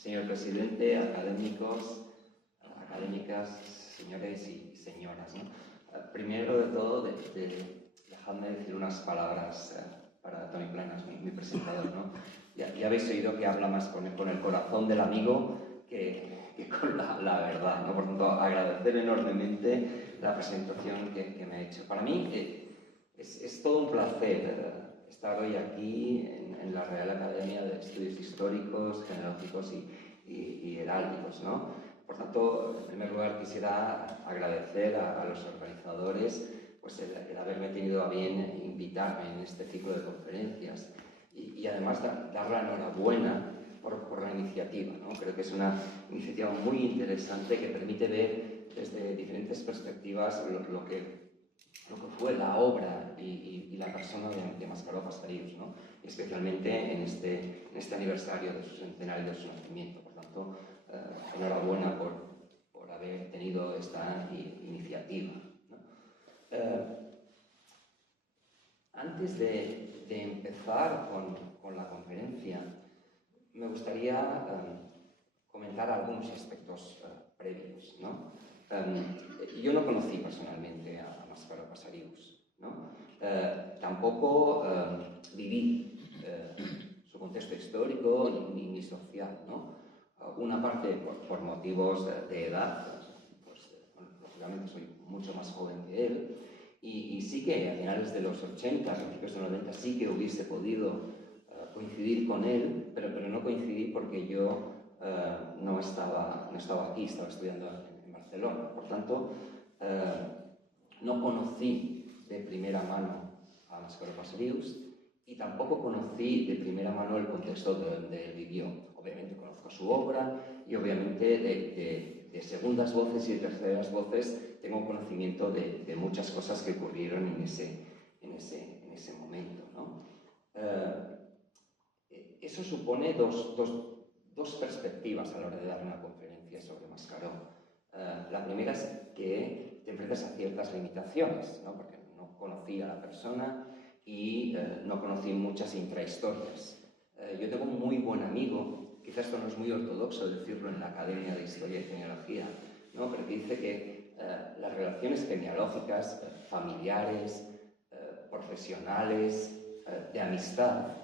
Señor presidente, académicos, académicas, señores y señoras, ¿no? Primero de todo, dejadme decir unas palabras para Tony Planas, mi presentador, ¿no? Ya habéis oído que habla más con el corazón del amigo que con la verdad, ¿no? Por tanto, agradecer enormemente la presentación que me ha hecho. Para mí es todo un placer estar hoy aquí en la Real Academia de Estudios Históricos, Genealógicos y Heráldicos, ¿no? Por tanto, en primer lugar quisiera agradecer a los organizadores pues, el haberme tenido a bien invitarme en este ciclo de conferencias y además dar la enhorabuena por la iniciativa, ¿no? Creo que es una iniciativa muy interesante que permite ver desde diferentes perspectivas lo que fue la obra y la persona de Mascaró Pastorius, ¿no? Especialmente en este aniversario de su centenario de su nacimiento. Por tanto, enhorabuena por haber tenido esta iniciativa, ¿no? Antes de empezar con la conferencia, me gustaría comentar algunos aspectos previos, ¿no? Yo no conocí personalmente a Mascaró Pastorius, ¿no? Tampoco viví su contexto histórico ni social, ¿no? Una parte por motivos de edad, pues lógicamente soy mucho más joven que él, y sí que a finales de los 80, principios de los 90, sí que hubiese podido coincidir con él, pero no coincidí porque yo no estaba aquí, estaba estudiando en Barcelona. Por tanto, no conocí de primera mano a Mascaró Pastorius y tampoco conocí de primera mano el contexto donde él vivió. Obviamente conozco su obra y obviamente de segundas voces y de terceras voces tengo conocimiento de muchas cosas que ocurrieron en ese momento, ¿no? Eso supone dos perspectivas a la hora de dar una conferencia sobre Mascaró. La primera es que te enfrentas a ciertas limitaciones, ¿no? Porque no conocí a la persona y no conocí muchas intrahistorias. Yo tengo un muy buen amigo, quizás esto no es muy ortodoxo decirlo en la Academia de Historia y Genealogía, ¿no? Pero que dice que las relaciones genealógicas, familiares, profesionales, de amistad,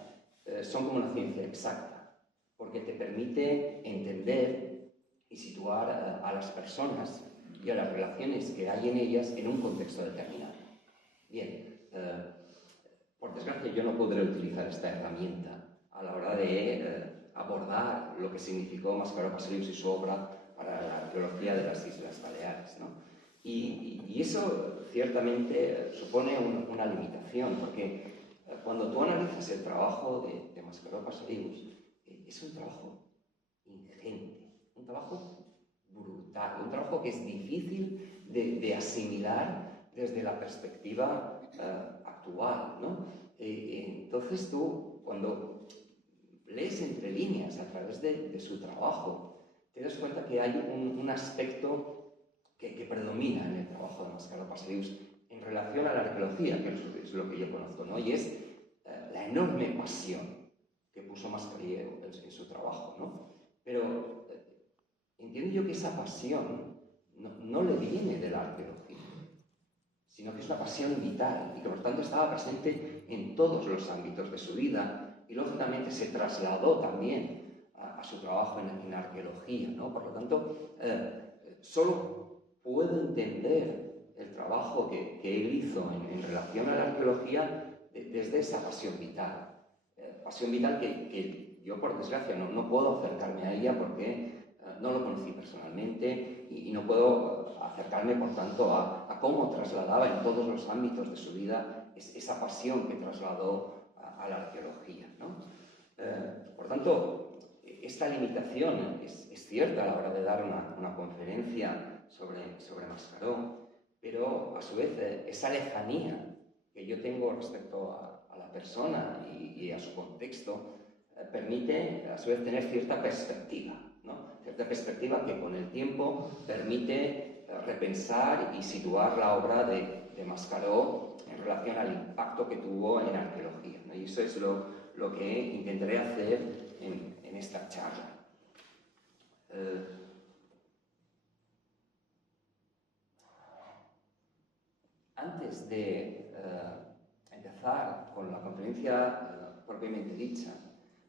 son como una ciencia exacta, porque te permite entender y situar a las personas y a las relaciones que hay en ellas en un contexto determinado. Bien, por desgracia yo no podré utilizar esta herramienta a la hora de abordar lo que significó Mascaró Pastorius y su obra para la arqueología de las Islas Baleares, ¿no? Y eso ciertamente supone una limitación, porque cuando tú analizas el trabajo de Mascaró Pastorius, es un trabajo ingente, un trabajo brutal, un trabajo que es difícil de asimilar desde la perspectiva actual, ¿no? Entonces tú, cuando lees entre líneas a través de su trabajo, te das cuenta que hay un aspecto que predomina en el trabajo de Mascaró Pastorius en relación a la arqueología, que es lo que yo conozco, ¿no? Y es la enorme pasión que puso Mascaró en su trabajo, ¿no? Pero entiendo yo que esa pasión no le viene de la arqueología, sino que es una pasión vital y que por tanto estaba presente en todos los ámbitos de su vida y lógicamente se trasladó también a su trabajo en arqueología, ¿no? Por lo tanto, solo puedo entender el trabajo que él hizo en relación a la arqueología desde esa pasión vital. Pasión vital que yo, por desgracia, no puedo acercarme a ella porque no lo conocí personalmente y no puedo acercarme, por tanto, a cómo trasladaba en todos los ámbitos de su vida esa pasión que trasladó a la arqueología, ¿no? Por tanto, esta limitación es cierta a la hora de dar una conferencia sobre Mascaró, pero a su vez esa lejanía que yo tengo respecto a la persona y a su contexto permite a su vez tener cierta perspectiva, ¿no? Cierta perspectiva que con el tiempo permite repensar y situar la obra de Mascaró en relación al impacto que tuvo en arqueología, ¿no? Y eso es lo que intentaré hacer en esta charla. antes de empezar con la conferencia propiamente dicha,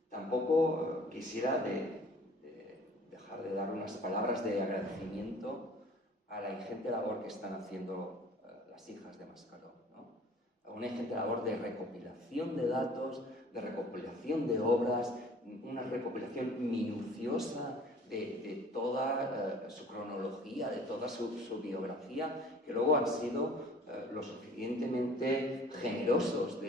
tampoco quisiera dejar de dar unas palabras de agradecimiento a la ingente labor que están haciendo las hijas de Mascaró, ¿no? Una ingente labor de recopilación de datos, de recopilación de obras, una recopilación minuciosa de toda su cronología, de toda su biografía, que luego han sido lo suficientemente generosos,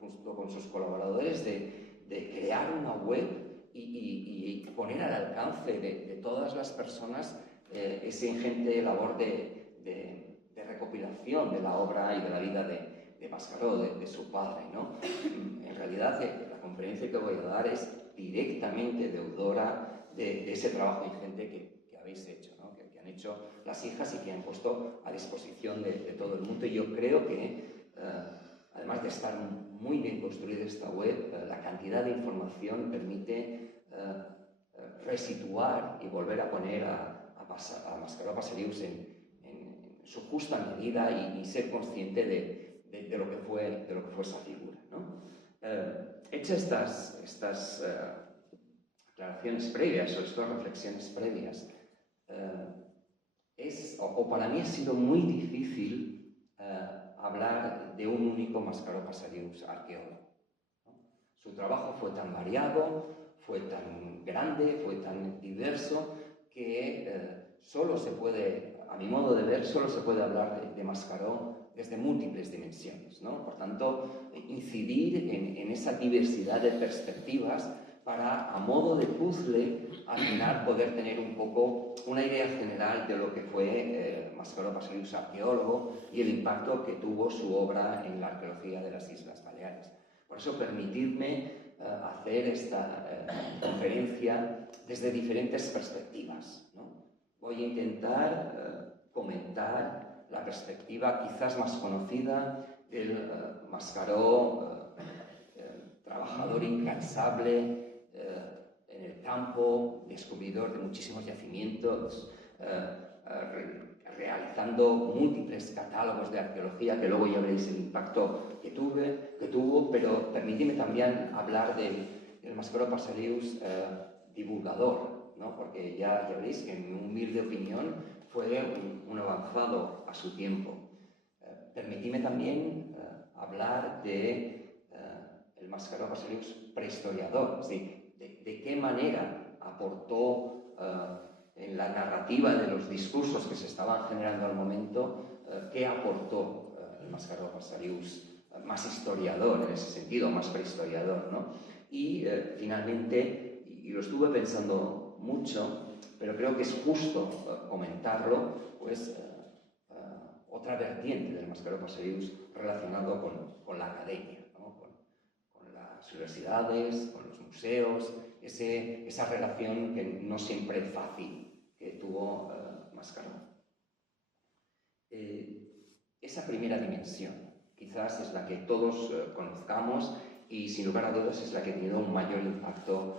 junto con sus colaboradores, de crear una web y poner al alcance de todas las personas esa ingente labor de recopilación de la obra y de la vida de Mascaró, de su padre, ¿no? En realidad, la conferencia que voy a dar es directamente deudora de ese trabajo ingente que habéis hecho, ¿no? que han hecho las hijas y que han puesto a disposición de todo el mundo. Y yo creo que, además de estar muy bien construida esta web, la cantidad de información permite resituar y volver a poner a Mascaró Pastorius en su justa medida y ser consciente de lo que fue esa figura, ¿no? Hechas estas aclaraciones previas o estas reflexiones previas, para mí ha sido muy difícil hablar de un único Mascaró Pastorius arqueólogo, ¿no? Su trabajo fue tan variado, fue tan grande, fue tan diverso, que solo se puede, a mi modo de ver, solo se puede hablar de Mascaró desde múltiples dimensiones, ¿no? Por tanto, incidir en esa diversidad de perspectivas para, a modo de puzzle, al final poder tener un poco una idea general de lo que fue Mascaró Pastorius arqueólogo y el impacto que tuvo su obra en la arqueología de las Islas Baleares. Por eso, permitidme hacer esta conferencia desde diferentes perspectivas, ¿no? Voy a intentar comentar la perspectiva quizás más conocida del Mascaró trabajador incansable en el campo, descubridor de muchísimos yacimientos, realizando múltiples catálogos de arqueología, que luego ya veréis el impacto que tuvo, pero permitidme también hablar del Mascaró Pastorius divulgador, ¿no? Porque ya veréis que en mi humilde opinión fue un avanzado a su tiempo. Permitidme también hablar de el Mascaró Pastorius prehistoriador, es decir, de qué manera aportó en la narrativa de los discursos que se estaban generando al momento, qué aportó el Mascaró Pastorius más historiador en ese sentido, más prehistoriador, ¿no? Y finalmente, y lo estuve pensando mucho, pero creo que es justo comentarlo, pues otra vertiente del Mascaró Pastorius relacionado con la academia, ¿no? con las universidades, con los museos, esa relación que no siempre es fácil que tuvo Mascaró. Esa primera dimensión quizás es la que todos conozcamos y sin lugar a dudas es la que tiene un mayor impacto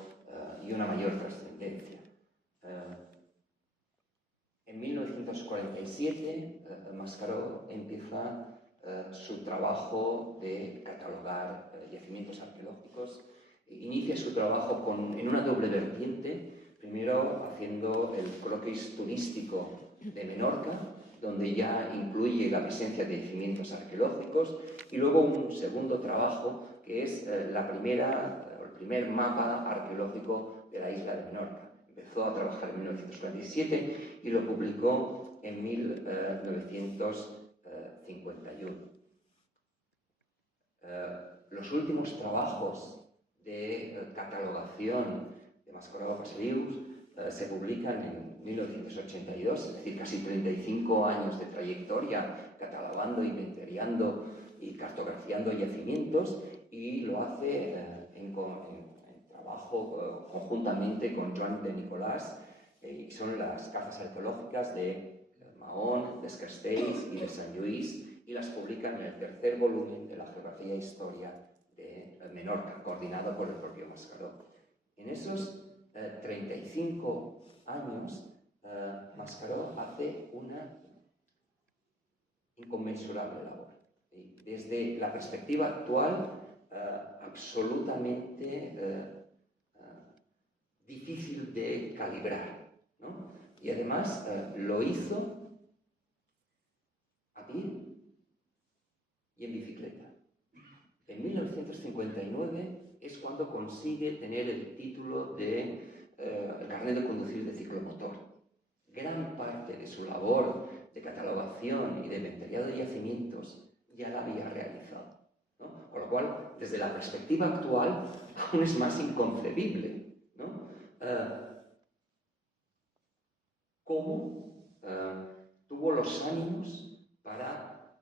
y una mayor trascendencia. En 1947 Mascaró empieza su trabajo de catalogar yacimientos arqueológicos. Inicia su trabajo en una doble vertiente, primero haciendo el croquis turístico de Menorca, donde ya incluye la presencia de yacimientos arqueológicos, y luego un segundo trabajo que es el primer mapa arqueológico de la isla de Menorca. Empezó a trabajar en 1947 y lo publicó en 1951. Los últimos trabajos de catalogación de Mascaró Pastorius se publican en 1982, es decir, casi 35 años de trayectoria catalogando, inventariando y cartografiando yacimientos, y lo hace en trabajo conjuntamente con Joan de Nicolás, y son las cazas arqueológicas de Mahón, de Escarstells y de Sant Lluís, y las publican en el tercer volumen de la Geografía e Historia de Menorca, coordinado por el propio Mascaró. En esos 35 años, Mascaró hace una inconmensurable labor. Desde la perspectiva actual, absolutamente difícil de calibrar, ¿no? Y además lo hizo a pie y en bicicleta. En 1959 es cuando consigue tener el título de carnet de conducir de ciclomotor. Gran parte de su labor de catalogación y de inventariado de yacimientos ya la había realizado, ¿no? Con lo cual, desde la perspectiva actual, aún es más inconcebible, ¿no? Cómo tuvo los ánimos para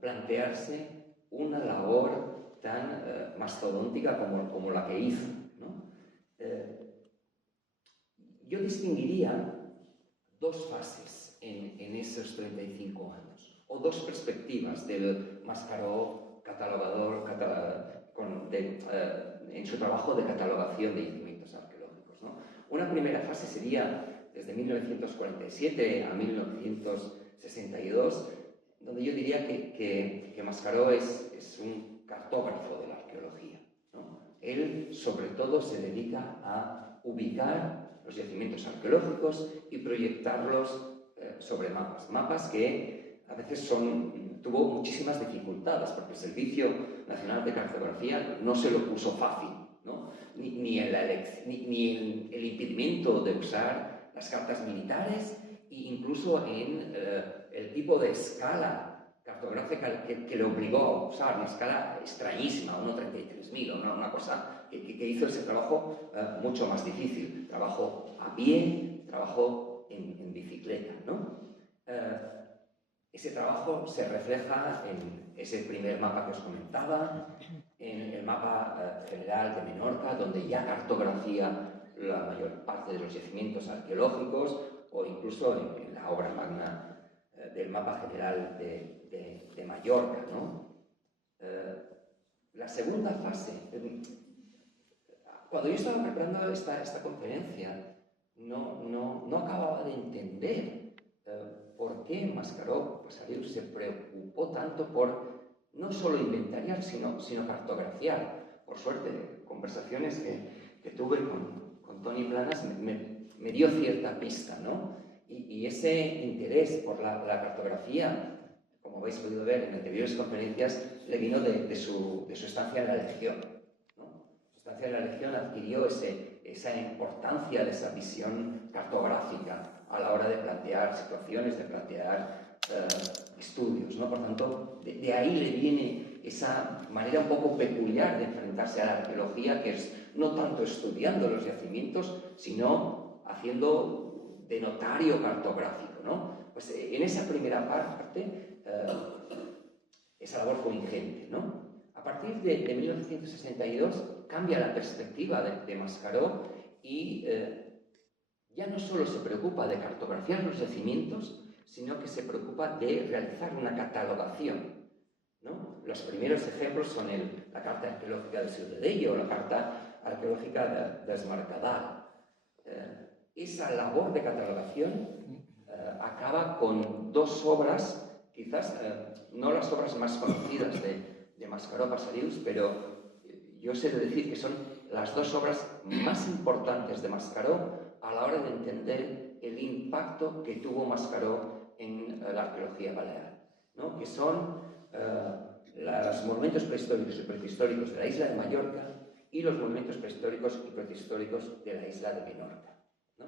plantearse una labor tan mastodóntica como la que hizo, ¿no? Yo distinguiría dos fases en esos 35 años, o dos perspectivas del Mascaró catalogador en su trabajo de catalogación de yacimientos arqueológicos, ¿no? Una primera fase sería desde 1947 a 1962, donde yo diría que Mascaró es un cartógrafo de la arqueología, ¿no? Él, sobre todo, se dedica a ubicar los yacimientos arqueológicos y proyectarlos sobre mapas que a veces tuvo muchísimas dificultades, porque el Servicio Nacional de Cartografía no se lo puso fácil, ¿no? Ni el impedimento de usar las cartas militares, e incluso en el tipo de escala cartográfica que le obligó a usar, una escala extrañísima, 1:33.000, una cosa que hizo ese trabajo mucho más difícil. Trabajo a pie, trabajo en bicicleta, ¿no? Ese trabajo se refleja en ese primer mapa que os comentaba, en el mapa general de Menorca, donde ya cartografía la mayor parte de los yacimientos arqueológicos, o incluso en la obra magna del mapa general de Mallorca, ¿no? La segunda fase, cuando yo estaba preparando esta conferencia, no acababa de entender por qué Mascaró Pasarius se preocupó tanto por no solo inventariar, sino cartografiar. Por suerte, conversaciones que tuve con Toni Planas me dio cierta pista, ¿no? Y ese interés por la cartografía, como habéis podido ver en anteriores conferencias, le vino de su estancia en la Legión, ¿no? Su estancia en la Legión adquirió esa importancia de esa visión cartográfica a la hora de plantear situaciones, de plantear estudios, ¿no? Por tanto, de ahí le viene esa manera un poco peculiar de enfrentarse a la arqueología, que es no tanto estudiando los yacimientos, sino haciendo de notario cartográfico, ¿no? Pues en esa primera parte, esa labor fue ingente, ¿no? A partir de 1962 cambia la perspectiva de Mascaró y ya no solo se preocupa de cartografiar los yacimientos, sino que se preocupa de realizar una catalogación, ¿no? Los primeros ejemplos son la Carta Arqueológica de Ciutadella o la Carta Arqueológica de Mercadal. Esa labor de catalogación acaba con dos obras, quizás no las obras más conocidas de Mascaró Pasarius, pero yo sé decir que son las dos obras más importantes de Mascaró a la hora de entender el impacto que tuvo Mascaró en la arqueología balear, ¿no? Que son los monumentos prehistóricos y prehistóricos de la isla de Mallorca y los monumentos prehistóricos y prehistóricos de la isla de Menorca, ¿no?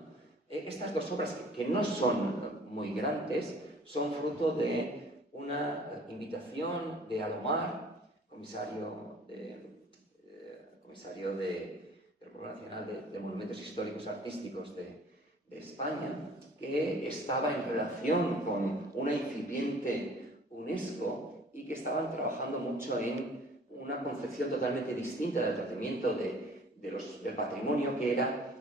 Estas dos obras, que no son muy grandes, son fruto de una invitación de Alomar, comisario del Programa Nacional de Monumentos Históricos Artísticos de España, que estaba en relación con una incipiente UNESCO y que estaban trabajando mucho en una concepción totalmente distinta del tratamiento del patrimonio, que era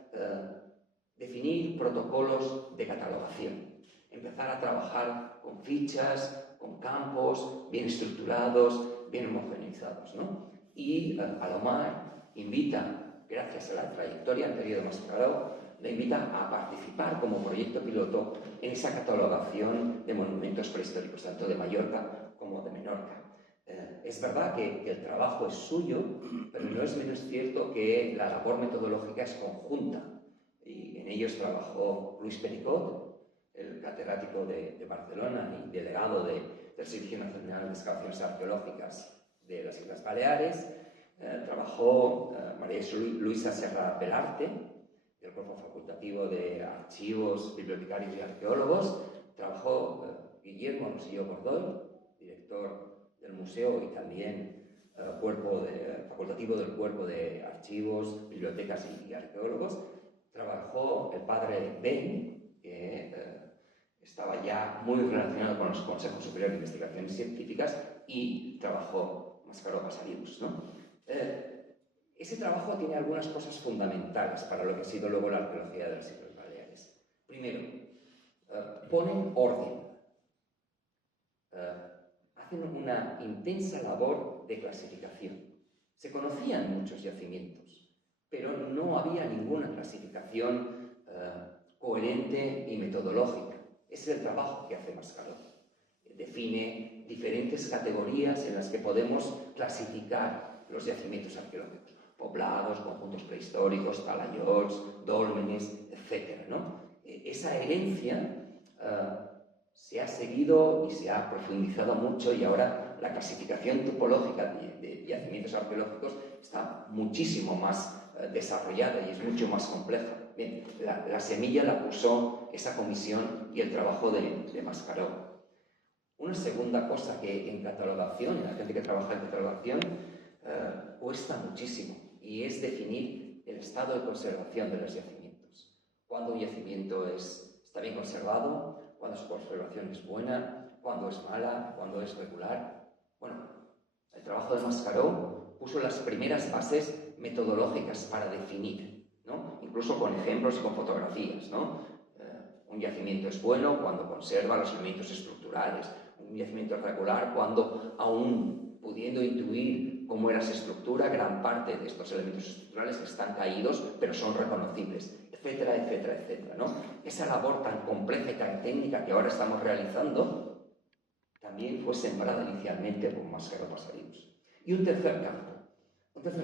definir protocolos de catalogación, empezar a trabajar con fichas, con campos bien estructurados, bien homogeneizados, ¿no? Y Alomar invita, gracias a la trayectoria anterior de Mascaró, le invita a participar como proyecto piloto en esa catalogación de monumentos prehistóricos, tanto de Mallorca como de Menorca. Es verdad que el trabajo es suyo, pero no es menos cierto que la labor metodológica es conjunta. Y en ellos trabajó Luis Pericot, el catedrático de Barcelona y delegado del Servicio Nacional de Excavaciones Arqueológicas de las Islas Baleares. Trabajó María Luisa Serra Belarte, del Cuerpo Facultativo de Archivos, Bibliotecarios y Arqueólogos. Trabajó Guillermo Rosillo Gordoy, director del museo y también facultativo del Cuerpo de Archivos, Bibliotecas y Arqueólogos. Trabajó el padre Ben, que estaba ya muy relacionado con los Consejos Superiores de Investigaciones Científicas, y trabajó Mascaró Pasarius, ¿no? Ese trabajo tiene algunas cosas fundamentales para lo que ha sido luego la arqueología de las Islas Baleares. Primero, ponen orden. Hacen una intensa labor de clasificación. Se conocían muchos yacimientos, pero no había ninguna clasificación coherente y metodológica. Ese es el trabajo que hace Mascaró. Define diferentes categorías en las que podemos clasificar los yacimientos arqueológicos. Poblados, conjuntos prehistóricos, talayots, dólmenes, etc., ¿no? Esa herencia se ha seguido y se ha profundizado mucho, y ahora la clasificación topológica de yacimientos arqueológicos está muchísimo más desarrollada y es mucho más compleja. Bien, la semilla la puso esa comisión y el trabajo de Mascaró. Una segunda cosa que en catalogación, la gente que trabaja en catalogación, cuesta muchísimo, y es definir el estado de conservación de los yacimientos. Cuando un yacimiento está bien conservado, cuando su conservación es buena, cuando es mala, cuando es regular. Bueno, el trabajo de Mascaró puso las primeras bases metodológicas para definir, ¿no? Incluso con ejemplos y con fotografías, ¿no? Un yacimiento es bueno cuando conserva los elementos estructurales. Un yacimiento es regular cuando, aún pudiendo intuir cómo era esa estructura, gran parte de estos elementos estructurales están caídos, pero son reconocibles, etcétera, etcétera, etcétera, ¿no? Esa labor tan compleja y tan técnica que ahora estamos realizando también fue sembrada inicialmente por Mascaró Pasarius. Y un tercer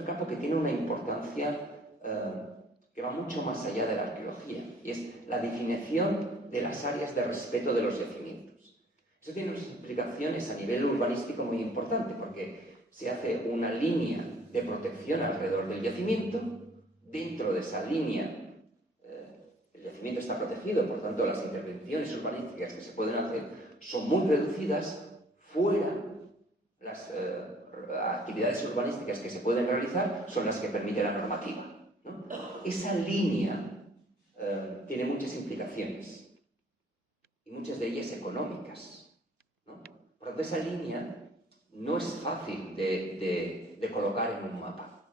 campo que tiene una importancia que va mucho más allá de la arqueología, y es la definición de las áreas de respeto de los yacimientos. Eso tiene unas implicaciones a nivel urbanístico muy importante, porque se hace una línea de protección alrededor del yacimiento. Dentro de esa línea el yacimiento está protegido, por tanto las intervenciones urbanísticas que se pueden hacer son muy reducidas. Fuera, las actividades urbanísticas que se pueden realizar son las que permite la normativa, ¿no? Esa línea tiene muchas implicaciones, y muchas de ellas económicas, ¿no? Por tanto, esa línea no es fácil de colocar en un mapa.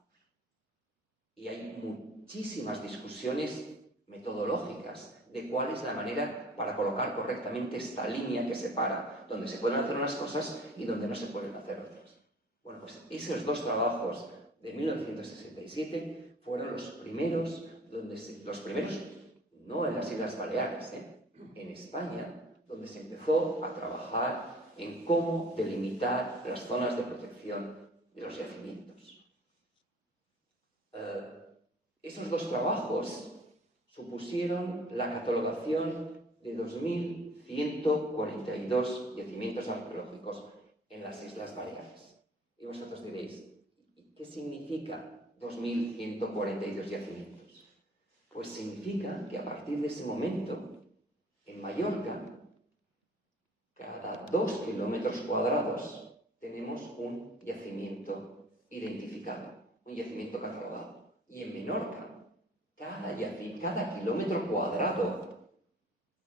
Y hay muchísimas discusiones metodológicas de cuál es la manera para colocar correctamente esta línea que separa donde se pueden hacer unas cosas y donde no se pueden hacer otras. Bueno, pues esos dos trabajos de 1967 fueron los primeros, no en las Islas Baleares, en España, donde se empezó a trabajar en cómo delimitar las zonas de protección de los yacimientos. Esos dos trabajos supusieron la catalogación de 2.142 yacimientos arqueológicos en las Islas Baleares. Y vosotros diréis, ¿qué significa 2.142 yacimientos? Pues significa que a partir de ese momento, en Mallorca, cada 2 kilómetros cuadrados tenemos un yacimiento identificado, un yacimiento catalogado. Y en Menorca, cada kilómetro cuadrado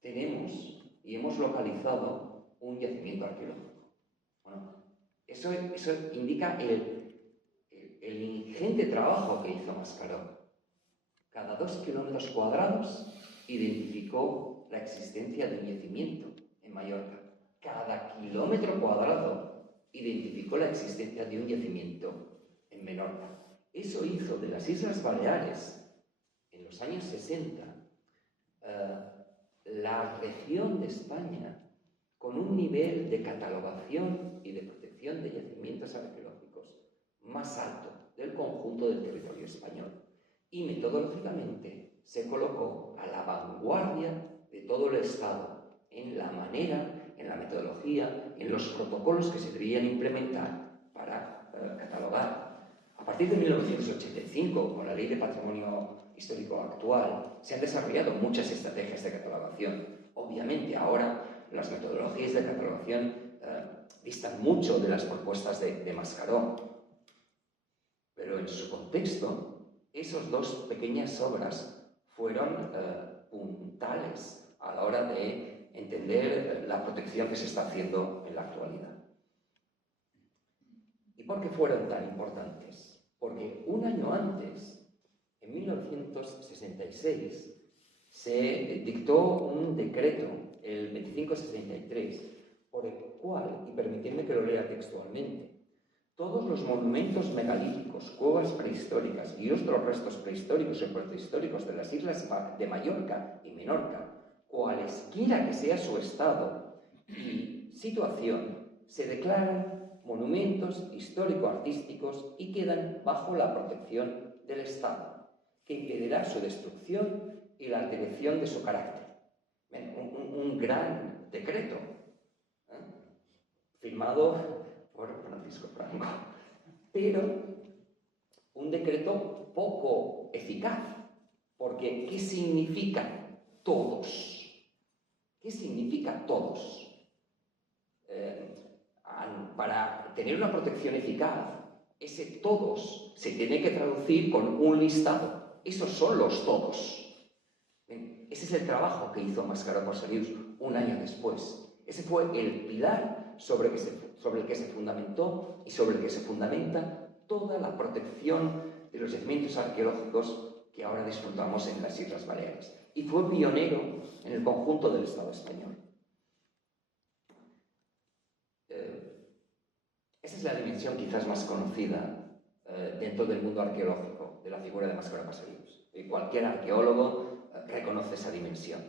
tenemos y hemos localizado un yacimiento arqueológico. Bueno, eso indica el ingente trabajo que hizo Mascaró. Cada 2 kilómetros cuadrados identificó la existencia de un yacimiento en Mallorca. Cada kilómetro cuadrado identificó la existencia de un yacimiento en Menorca. Eso hizo de las Islas Baleares, en los años 60, la región de España con un nivel de catalogación y de protección protección de yacimientos arqueológicos más alto del conjunto del territorio español. Y metodológicamente se colocó a la vanguardia de todo el Estado en la manera, en la metodología, en los protocolos que se debían implementar para catalogar. A partir de 1985, con la Ley de Patrimonio Histórico actual, se han desarrollado muchas estrategias de catalogación. Obviamente ahora las metodologías de catalogación distan mucho de las propuestas de Mascaró, pero en su contexto, esas dos pequeñas obras fueron puntales a la hora de entender la protección que se está haciendo en la actualidad. ¿Y por qué fueron tan importantes? Porque un año antes, en 1966, se dictó un decreto, el 2563, por el cual, y permitidme que lo lea textualmente, todos los monumentos megalíticos, cuevas prehistóricas y otros restos prehistóricos y protohistóricos de las islas de Mallorca y Menorca, cualesquiera que sea su estado y situación, se declaran monumentos histórico-artísticos y quedan bajo la protección del Estado, que impedirá su destrucción y la alteración de su carácter. Un gran decreto, firmado por Francisco Franco, pero un decreto poco eficaz, porque ¿qué significa todos? ¿Qué significa todos? Para tener una protección eficaz, ese todos se tiene que traducir con un listado. Esos son los todos. Ese es el trabajo que hizo Mascaró Corsarius un año después. Ese fue el pilar sobre el que se fundamentó y sobre el que se fundamenta toda la protección de los yacimientos arqueológicos que ahora disfrutamos en las Islas Baleares. Y fue pionero en el conjunto del Estado español. Esa es la dimensión quizás más conocida dentro del mundo arqueológico de la figura de Mascaró Corsarius. Cualquier arqueólogo reconoce esa dimensión.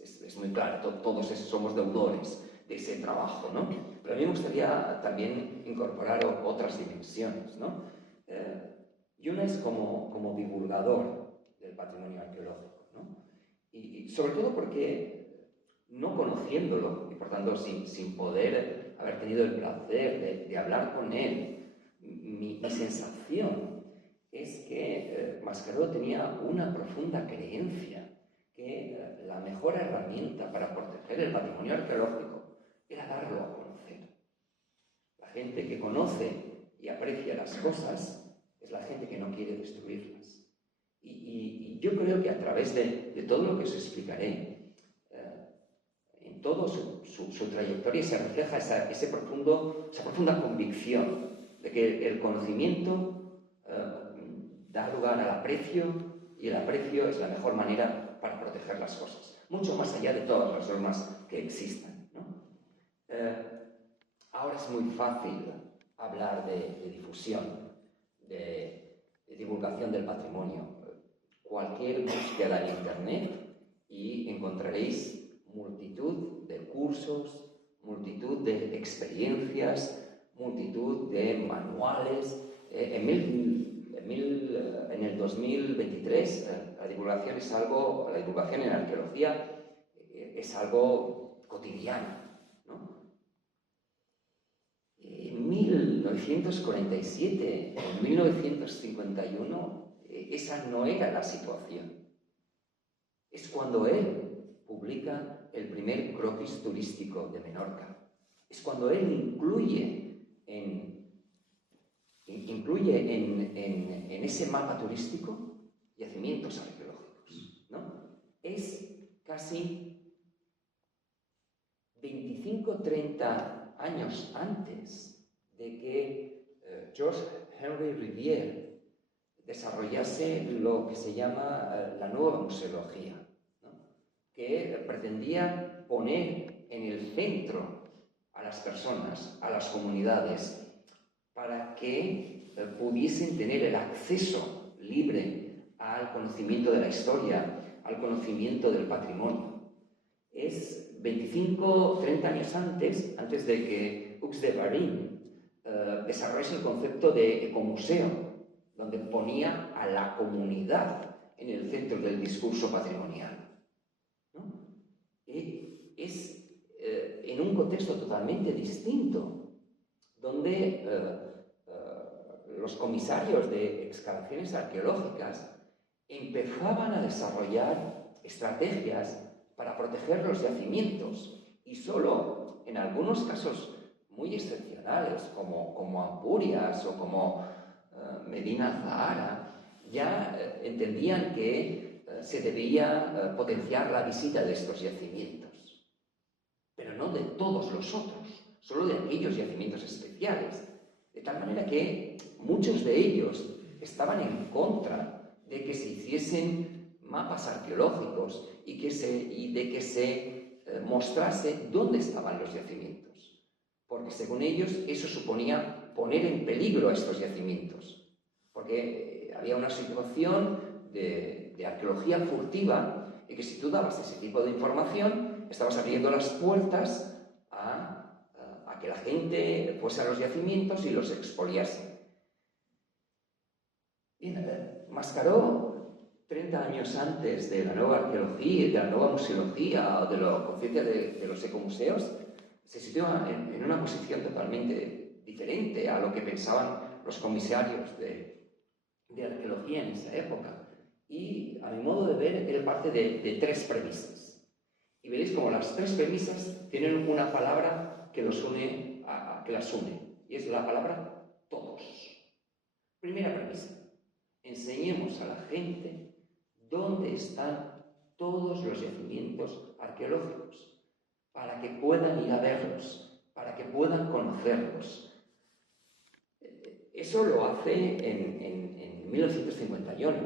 Es muy claro, todos somos deudores de ese trabajo, ¿no? Pero a mí me gustaría también incorporar otras dimensiones, ¿no? Y una es como divulgador del patrimonio arqueológico, ¿no? Y sobre todo porque, no conociéndolo, y por tanto sin poder haber tenido el placer de hablar con él, mi sensación es que Mascaró tenía una profunda creencia que la mejor herramienta para proteger el patrimonio arqueológico era darlo a conocer. La gente que conoce y aprecia las cosas es la gente que no quiere destruirlas. Y yo creo que a través de todo lo que os explicaré, en toda su trayectoria se refleja esa profunda convicción de que el conocimiento da lugar al aprecio y el aprecio es la mejor manera para proteger las cosas, mucho más allá de todas las normas que existan, ¿no? Ahora es muy fácil hablar de difusión, de divulgación del patrimonio. Cualquier búsqueda en Internet y encontraréis multitud de cursos, multitud de experiencias, multitud de manuales. En el 2023 la divulgación en arqueología es algo cotidiano, ¿no? En 1947, en 1951, esa no era la situación. Es cuando él publica el primer croquis turístico de Menorca. Es cuando él incluye en ese mapa turístico yacimientos arqueológicos, ¿no? Es casi 25-30 años antes de que Georges Henry Rivière desarrollase lo que se llama la nueva museología, ¿no? Que pretendía poner en el centro a las personas, a las comunidades, para que pudiesen tener el acceso libre al conocimiento de la historia, al conocimiento del patrimonio. Es 25-30 años antes de que Hux de Varin desarrolla el concepto de ecomuseo, donde ponía a la comunidad en el centro del discurso patrimonial, ¿no? Y es en un contexto totalmente distinto, donde los comisarios de excavaciones arqueológicas empezaban a desarrollar estrategias para proteger los yacimientos, y solo en algunos casos muy excepcionales, como Ampurias o como Medina Zahara, ya entendían que se debía potenciar la visita de estos yacimientos, pero no de todos los otros, solo de aquellos yacimientos especiales, de tal manera que muchos de ellos estaban en contra de que se hiciesen mapas arqueológicos y de que se mostrase dónde estaban los yacimientos, porque según ellos eso suponía poner en peligro a estos yacimientos, porque había una situación de arqueología furtiva y que si tú dabas ese tipo de información estabas abriendo las puertas a que la gente fuese a los yacimientos y los expoliase. Mascaró, 30 años antes de la nueva arqueología, de la nueva museología o de la conciencia de los ecomuseos, se sitúa en una posición totalmente diferente a lo que pensaban los comisarios de arqueología en esa época. Y a mi modo de ver, él parte de tres premisas. Y veréis como las tres premisas tienen una palabra que las une, y es la palabra todos. Primera premisa: enseñemos a la gente dónde están todos los yacimientos arqueológicos, para que puedan ir a verlos, para que puedan conocerlos. Eso lo hace en 1951,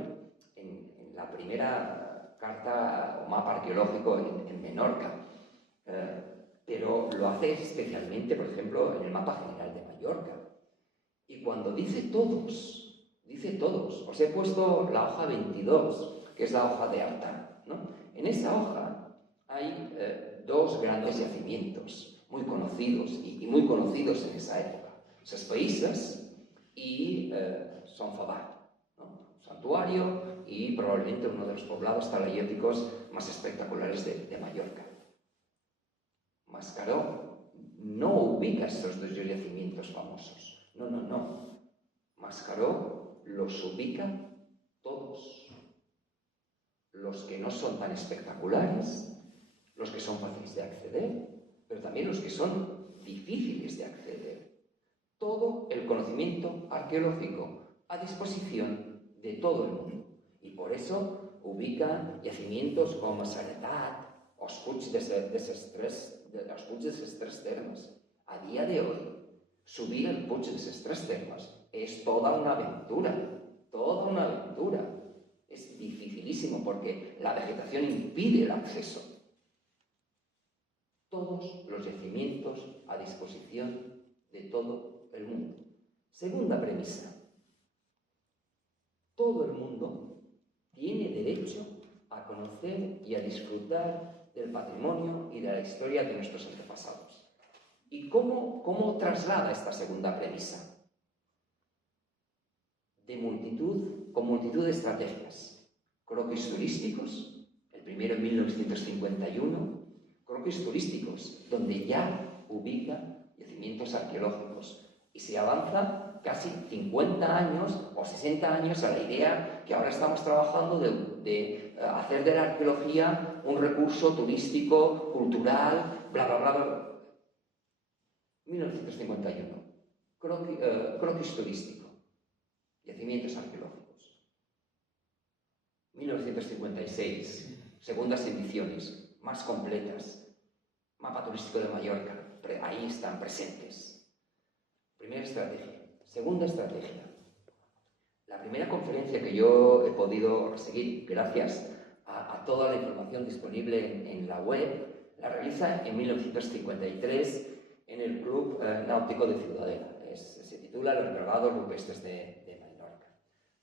en la primera carta o mapa arqueológico en Menorca. Pero lo hace especialmente, por ejemplo, en el mapa general de Mallorca. Y cuando dice todos, os he puesto la hoja 22, que es la hoja de Artà, ¿no? En esa hoja hay dos grandes yacimientos muy conocidos y muy conocidos en esa época: Ses Païsses y Son Favar, ¿no? Santuario y probablemente uno de los poblados talayéticos más espectaculares de Mallorca. Mascaró no ubica estos dos yacimientos famosos. No. Mascaró los ubica todos. Los que no son tan espectaculares, los que son fáciles de acceder, pero también los que son difíciles de acceder. Todo el conocimiento arqueológico a disposición de todo el mundo. Y por eso ubica yacimientos como Saretat, os Puig de ses Tres Termes. A día de hoy, subir el Puig de ses Tres Termes es toda una aventura, Es dificilísimo porque la vegetación impide el acceso. Todos los yacimientos a disposición de todo el mundo. Segunda premisa: todo el mundo tiene derecho a conocer y a disfrutar del patrimonio y de la historia de nuestros antepasados. ¿Y cómo traslada esta segunda premisa? Con multitud de estrategias. Croquis turísticos, el primero en 1951, croquis turísticos, donde ya ubica yacimientos arqueológicos y se avanza casi 50 años o 60 años a la idea que ahora estamos trabajando de hacer de la arqueología un recurso turístico, cultural, bla, bla, bla, bla. 1951, croquis turístico, yacimientos arqueológicos. 1956, segundas ediciones, más completas, mapa turístico de Mallorca, ahí están presentes. Primera estrategia. Segunda estrategia. La primera conferencia que yo he podido seguir gracias a toda la información disponible en la web, la realiza en 1953 en el Club Náutico de Ciudadela. Se titula Los grabados rupestres de Mallorca.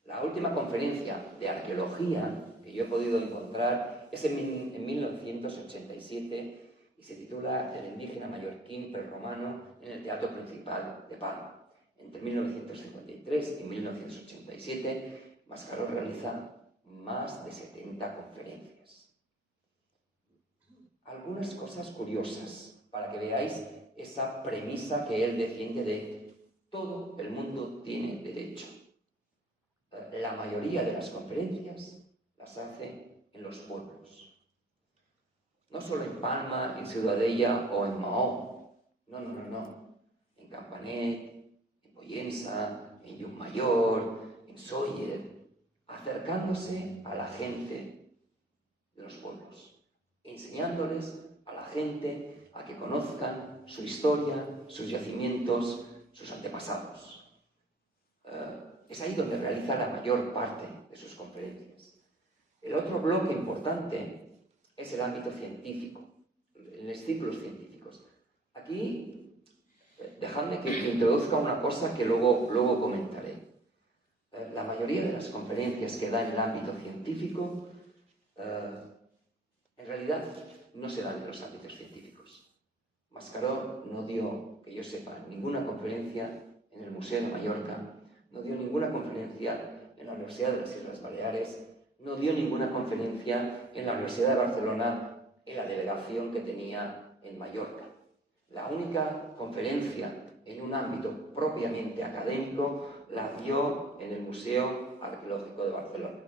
La última conferencia de arqueología que yo he podido encontrar es en 1987 y y se titula El indígena mallorquín prerromano en el Teatro Principal de Palma. Entre 1953 y 1987, Mascaró realiza más de 70 conferencias. Algunas cosas curiosas para que veáis esa premisa que él defiende de todo el mundo tiene derecho. La mayoría de las conferencias las hace en los pueblos. No solo en Palma, en Ciudadella o en Mahó. No. En Campanet, en Pollensa, en Llucmayor, en Sóller, acercándose a la gente de los pueblos, enseñándoles a la gente a que conozcan su historia, sus yacimientos, sus antepasados. Es ahí donde realiza la mayor parte de sus conferencias. El otro bloque importante es el ámbito científico, en los círculos científicos. Aquí, dejadme que introduzca una cosa que luego comentaré. La mayoría de las conferencias que da en el ámbito científico, en realidad, no se dan en los ámbitos científicos. Mascaró no dio, que yo sepa, ninguna conferencia en el Museo de Mallorca, no dio ninguna conferencia en la Universidad de las Islas Baleares, no dio ninguna conferencia en la Universidad de Barcelona en la delegación que tenía en Mallorca. La única conferencia en un ámbito propiamente académico la dio en el Museo Arqueológico de Barcelona.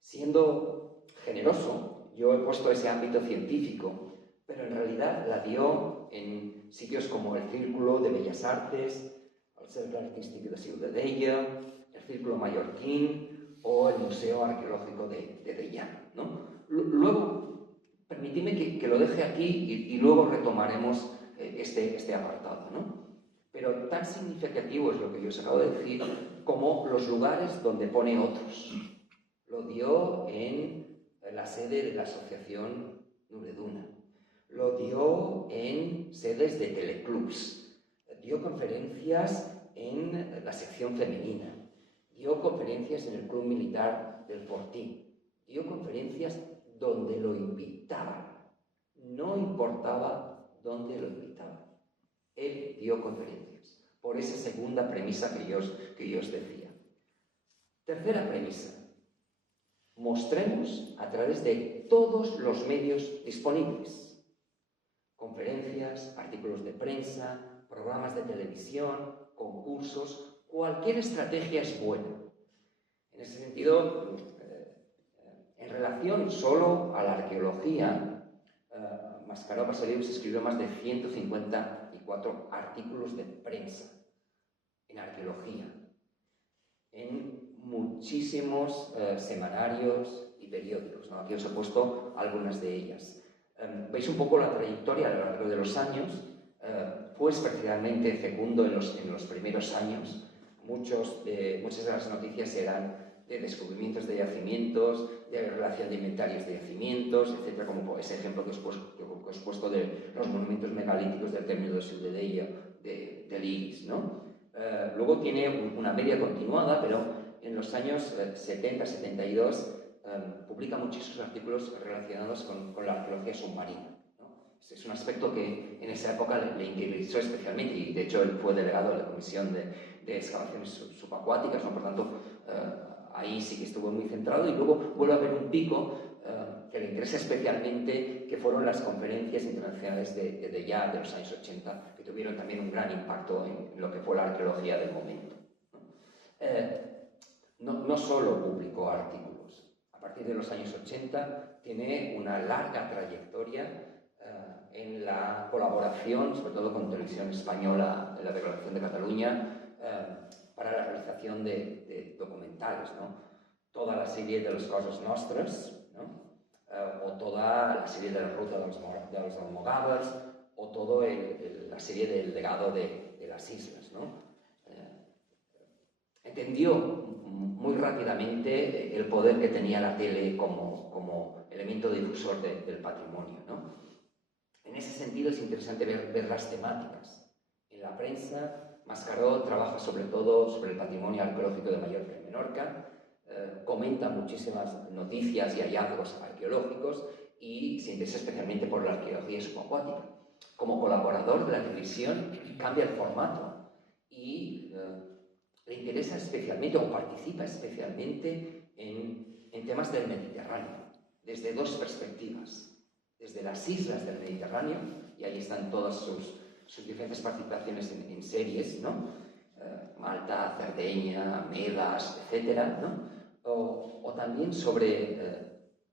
Siendo generoso, yo he puesto ese ámbito científico, pero en realidad la dio en sitios como el Círculo de Bellas Artes, el Cercle Artístic de Ciutadella, el Círculo Mallorquín o el Museo Arqueológico de Deià, ¿no? Luego, permitidme que lo deje aquí y luego retomaremos este apartado, ¿no? Pero tan significativo es lo que yo os acabo de decir como los lugares donde pone otros. Lo dio en la sede de la Asociación Nureduna. Lo dio en sedes de teleclubs. Dio conferencias en la sección femenina. Dio conferencias en el Club Militar del Fortín. Dio conferencias donde lo invitaban. No importaba dónde lo invitaban. Él dio conferencias. Por esa segunda premisa que yo os decía. Tercera premisa. Mostremos a través de todos los medios disponibles. Conferencias, artículos de prensa, programas de televisión, concursos, cualquier estrategia es buena. En ese sentido, en relación solo a la arqueología, Mascaró Pasalius escribió más de 154 artículos de prensa en arqueología, en muchísimos semanarios y periódicos, ¿no? Aquí os he puesto algunas de ellas. Veis un poco la trayectoria a lo largo de los años. Fue especialmente fecundo en los primeros años. Muchas de las noticias eran de descubrimientos de yacimientos, de relación de inventarios de yacimientos, etc., como ese ejemplo que os he puesto de los monumentos megalíticos del término de Ciutadella, de Lis, ¿no? Luego tiene una media continuada, pero en los años 70-72 publica muchísimos artículos relacionados con la arqueología submarina, ¿no? Es un aspecto que en esa época le interesó especialmente, y de hecho él fue delegado de la Comisión de Excavaciones Subacuáticas, ¿no? Por tanto, ahí sí que estuvo muy centrado, y luego vuelve a haber un pico que le interesa especialmente, que fueron las conferencias internacionales de Deià de los años 80, que tuvieron también un gran impacto en lo que fue la arqueología del momento, ¿no? No solo publicó artículos. A partir de los años 80 tiene una larga trayectoria en la colaboración, sobre todo con Televisión Española, en la Declaración de Cataluña, para la realización de documentales, ¿no? Toda la serie de Los Coses Nostres, ¿no? O toda la serie de la Ruta de los Almogàvers, o toda la serie del legado de las islas, ¿no? Entendió muy rápidamente el poder que tenía la tele como elemento difusor del patrimonio, ¿no? En ese sentido es interesante ver las temáticas. En la prensa, Mascaró trabaja sobre todo sobre el patrimonio arqueológico de Mallorca y Menorca, comenta muchísimas noticias y hallazgos arqueológicos, y se interesa especialmente por la arqueología subacuática. Como colaborador de la televisión cambia el formato y le interesa especialmente o participa especialmente en temas del Mediterráneo, desde dos perspectivas. Desde las islas del Mediterráneo, y ahí están todas sus diferentes participaciones en series, ¿no? Malta, Cerdeña, Medas, etc., ¿no? O también sobre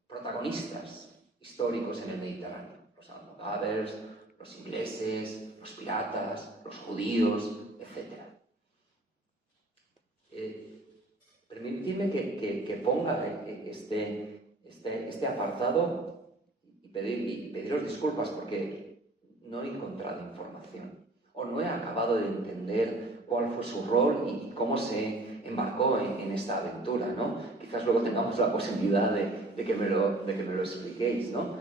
protagonistas históricos en el Mediterráneo, los almogávers, los ingleses, los piratas, los judíos, etc. Permitidme que ponga este apartado y pediros disculpas porque no he encontrado información o no he acabado de entender cuál fue su rol y cómo se embarcó en esta aventura, ¿no? Quizás luego tengamos la posibilidad de que me lo expliquéis, ¿no?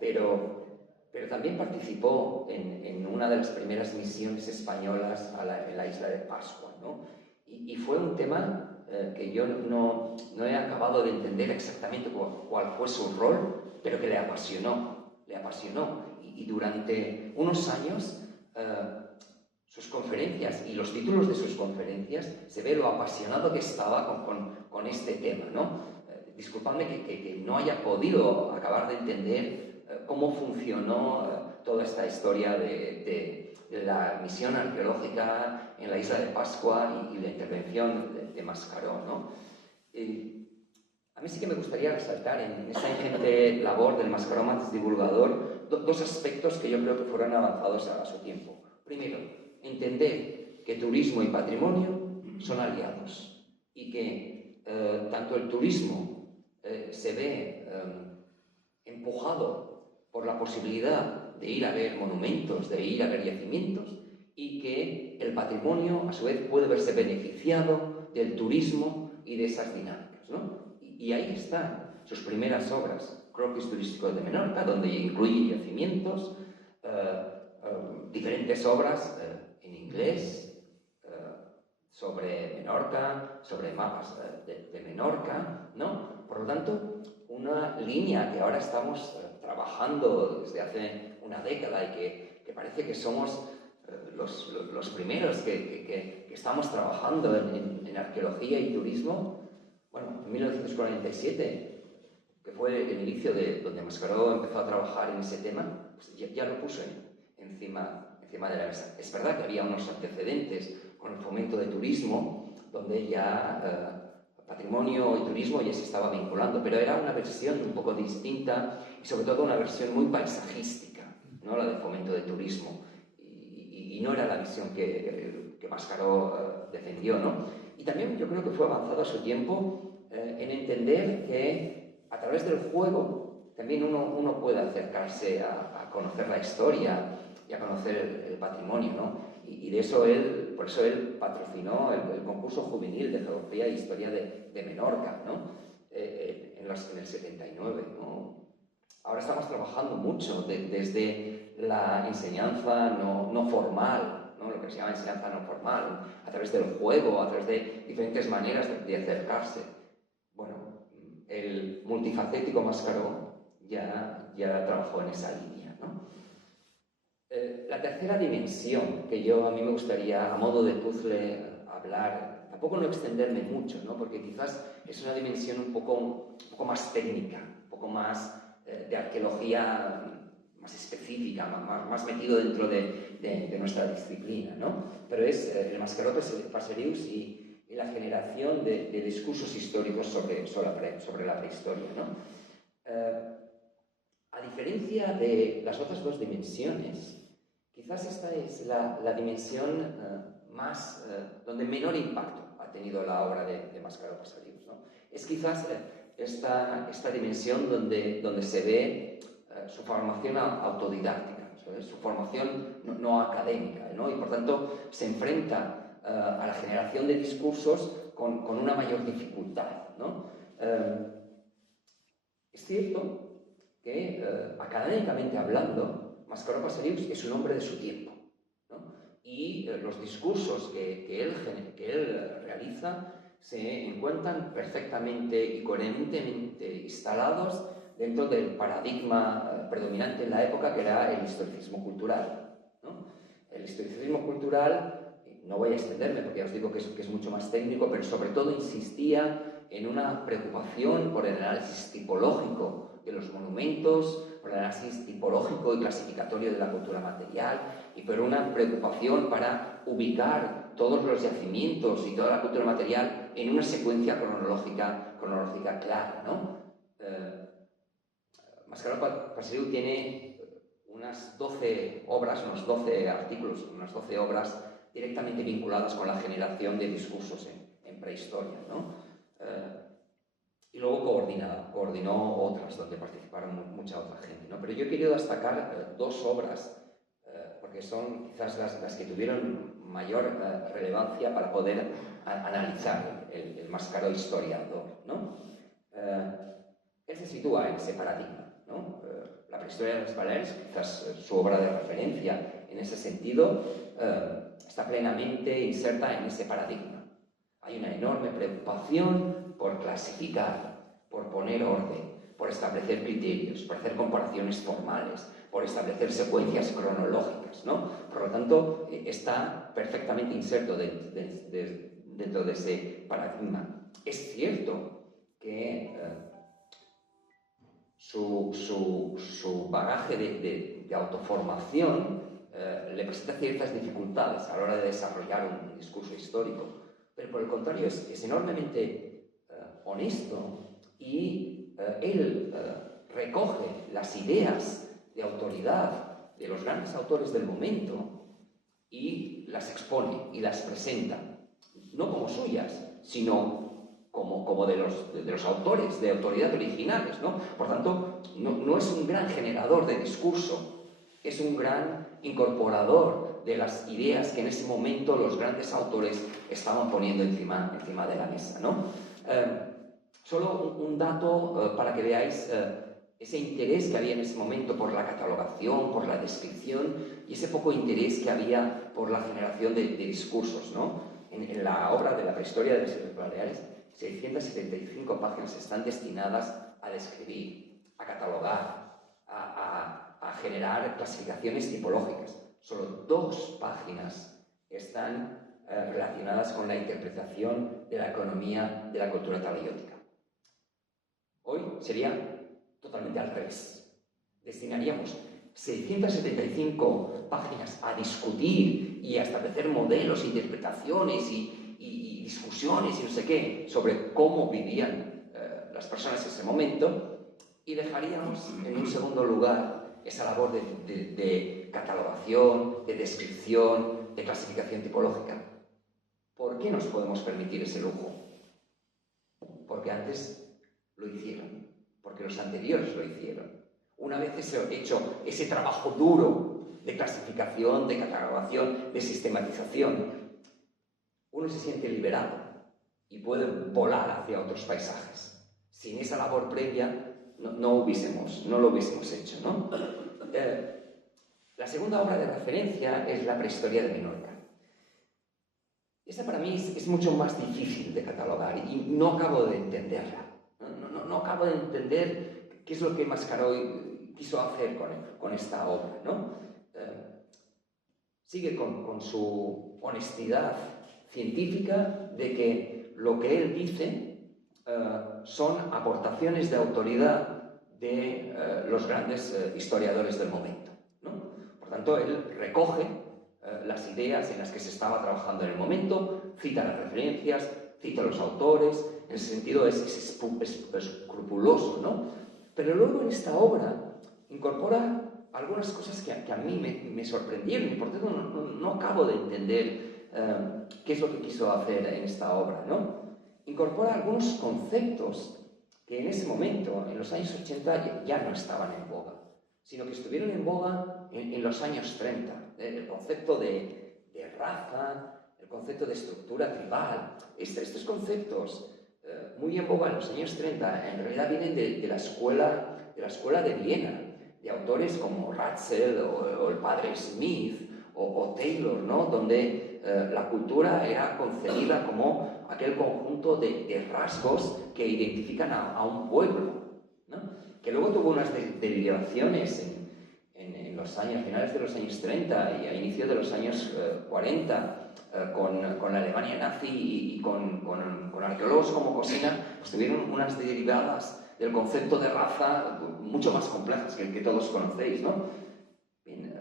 Pero también participó en una de las primeras misiones españolas en la isla de Pascua, ¿no? Y fue un tema que yo no he acabado de entender exactamente cuál fue su rol, pero que le apasionó. Y durante unos años sus conferencias y los títulos de sus conferencias se ve lo apasionado que estaba con este tema, ¿no? Disculpadme que no haya podido acabar de entender cómo funcionó toda esta historia de la misión arqueológica en la isla de Pascua y la intervención de Mascaró, ¿no? A mí sí que me gustaría resaltar en esa ingente labor del Mascaró más divulgador dos aspectos que yo creo que fueron avanzados a su tiempo. Primero, entender que turismo y patrimonio son aliados y que tanto el turismo se ve empujado por la posibilidad de ir a ver monumentos, de ir a ver yacimientos, y que el patrimonio, a su vez, puede verse beneficiado del turismo y de esas dinámicas, ¿no? Y ahí están sus primeras obras, Croquis turístico de Menorca, donde incluye yacimientos, diferentes obras en inglés sobre Menorca, sobre mapas de Menorca, ¿no? Por lo tanto, una línea que ahora estamos trabajando desde hace una década y que parece que somos los primeros que estamos trabajando en arqueología y turismo. Bueno, en 1947, que fue el inicio de donde Mascaró empezó a trabajar en ese tema, pues ya lo puso encima de la mesa. Es verdad que había unos antecedentes con el fomento de turismo, donde ya patrimonio y turismo ya se estaba vinculando, pero era una versión un poco distinta y sobre todo una versión muy paisajística, ¿no? La de fomento de turismo, y no era la visión que Mascaró defendió, ¿no? Y también yo creo que fue avanzado a su tiempo en entender que a través del juego también uno puede acercarse a conocer la historia y a conocer el patrimonio, ¿no? Y de eso por eso él patrocinó el concurso juvenil de Geografía e Historia de Menorca, ¿no? En el 79, ¿no? Ahora estamos trabajando mucho desde la enseñanza no formal, ¿no? Lo que se llama enseñanza no formal, a través del juego, a través de diferentes maneras de acercarse. Bueno, el multifacético Mascaró ya trabajó en esa línea, ¿no? La tercera dimensión que a mí me gustaría, a modo de puzzle, hablar, tampoco no extenderme mucho, ¿no? Porque quizás es una dimensión un poco más técnica, un poco más de arqueología más específica, más metido dentro de nuestra disciplina, ¿no? Pero es el Mascaró Paserius y la generación de discursos históricos sobre la prehistoria, ¿no? A diferencia de las otras dos dimensiones, quizás esta es la dimensión donde menor impacto ha tenido la obra de Mascaró Paserius, ¿no? Es quizás esta dimensión donde se ve su formación autodidáctica, ¿sabes? Su formación no académica, ¿no? Y por tanto se enfrenta a la generación de discursos con una mayor dificultad, ¿no? Es cierto que académicamente hablando, Mascaró Paserius es un hombre de su tiempo, ¿no? Y los discursos que él realiza se encuentran perfectamente y coherentemente instalados dentro del paradigma predominante en la época, que era el historicismo cultural, ¿no? El historicismo cultural, no voy a extenderme porque ya os digo que es mucho más técnico, pero sobre todo insistía en una preocupación por el análisis tipológico de los monumentos, por el análisis tipológico y clasificatorio de la cultura material, y por una preocupación para ubicar todos los yacimientos y toda la cultura material en una secuencia cronológica clara, ¿no? Mascaró Paseriu tiene unas 12 obras, unos 12 artículos, unas 12 obras directamente vinculadas con la generación de discursos en prehistoria, ¿no? Y luego coordinó otras donde participaron mucha otra gente, ¿no? Pero yo he querido destacar dos obras, porque son quizás las que tuvieron mayor relevancia para poder analizar el Mascaró historiador, ¿no? Él se sitúa en ese paradigma, ¿no? La prehistoria de las Baleares, quizás su obra de referencia en ese sentido, está plenamente inserta en ese paradigma. Hay una enorme preocupación por clasificar, por poner orden, por establecer criterios, por hacer comparaciones formales, por establecer secuencias cronológicas, ¿no? Por lo tanto, está perfectamente inserto dentro de ese paradigma. Es cierto que su bagaje de autoformación le presenta ciertas dificultades a la hora de desarrollar un discurso histórico, pero por el contrario es enormemente honesto y él recoge las ideas de autoridad de los grandes autores del momento y las expone y las presenta, no como suyas, sino como de los autores de autoridad originales, ¿no? Por tanto, no es un gran generador de discurso, es un gran incorporador de las ideas que en ese momento los grandes autores estaban poniendo encima de la mesa, ¿no? Solo un dato para que veáis ese interés que había en ese momento por la catalogación, por la descripción y ese poco interés que había por la generación de discursos, ¿no? En la obra de la prehistoria de las Islas Baleares, 675 páginas están destinadas a describir, a catalogar, a generar clasificaciones tipológicas. Solo 2 páginas están relacionadas con la interpretación de la economía de la cultura talaiótica. Hoy sería totalmente al revés. Destinaríamos 675 páginas a discutir y a establecer modelos, interpretaciones y discusiones y no sé qué sobre cómo vivían las personas en ese momento, y dejaríamos en un segundo lugar esa labor de catalogación, de descripción, de clasificación tipológica. ¿Por qué nos podemos permitir ese lujo? Porque antes lo hicieron, porque los anteriores lo hicieron. Una vez hecho ese trabajo duro de clasificación, de catalogación, de sistematización, uno se siente liberado y puede volar hacia otros paisajes. Sin esa labor previa no lo hubiésemos hecho, ¿no? La segunda obra de referencia es la prehistoria de Menorca. Esa para mí es mucho más difícil de catalogar y no acabo de entenderla. No acabo de entender qué es lo que Mascaró quiso hacer con esta obra, ¿no? Sigue con su honestidad científica de que lo que él dice son aportaciones de autoridad de los grandes historiadores del momento, ¿no? Por tanto, él recoge las ideas en las que se estaba trabajando en el momento, cita las referencias, cita los autores, en ese sentido es escrupuloso, ¿no? Pero luego en esta obra incorpora algunas cosas que a mí me sorprendieron y por tanto no acabo de entender qué es lo que quiso hacer en esta obra, ¿no? Incorpora algunos conceptos que en ese momento, en los años 80, ya no estaban en boga, sino que estuvieron en boga en los años 30. El concepto de raza, el concepto de estructura tribal, estos conceptos muy en boga en los años 30, en realidad vienen de la escuela de Viena, de autores como Ratzel o el padre Smith o Taylor, ¿no? Donde la cultura era concebida como aquel conjunto de rasgos que identifican a un pueblo, ¿no? que luego tuvo unas derivaciones en los años, finales de los años 30 y a inicios de los años 40, con la Alemania nazi y con arqueólogos como Cosina, pues tuvieron unas derivadas del concepto de raza mucho más complejas que el que todos conocéis, ¿no? Bien,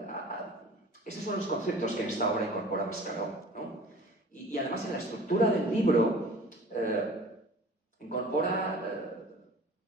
esos son los conceptos que en esta obra incorpora Mascaró, ¿no? Y además en la estructura del libro incorpora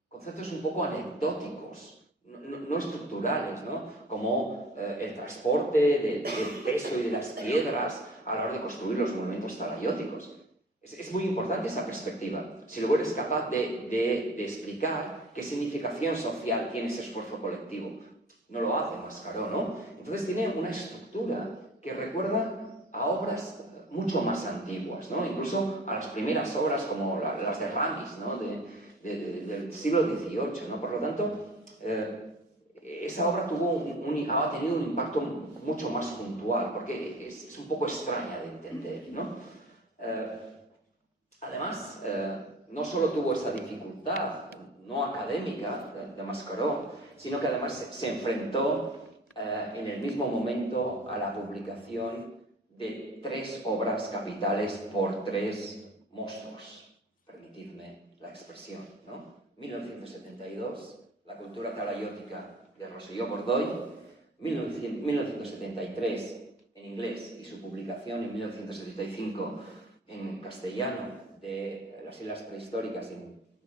conceptos un poco anecdóticos, no estructurales, ¿no? Como el transporte del peso y de las piedras a la hora de construir los monumentos talayóticos. Es muy importante esa perspectiva. Si luego eres capaz de explicar qué significación social tiene ese esfuerzo colectivo. No lo hace Mascaró, ¿no? Entonces tiene una estructura que recuerda a obras mucho más antiguas, ¿no? Incluso a las primeras obras como las de Ramis, ¿no? Del siglo XVIII, ¿no? Por lo tanto, esa obra ha tenido un impacto mucho más puntual, porque es un poco extraña de entender, ¿no? Además, no solo tuvo esa dificultad no académica de Mascaró, sino que además se enfrentó en el mismo momento a la publicación de 3 obras capitales por 3 monstruos, permitidme la expresión, ¿no? 1972, La cultura talayótica de Rosselló-Bordoy, 1973 en inglés y su publicación en 1975 en castellano de las Islas Prehistóricas,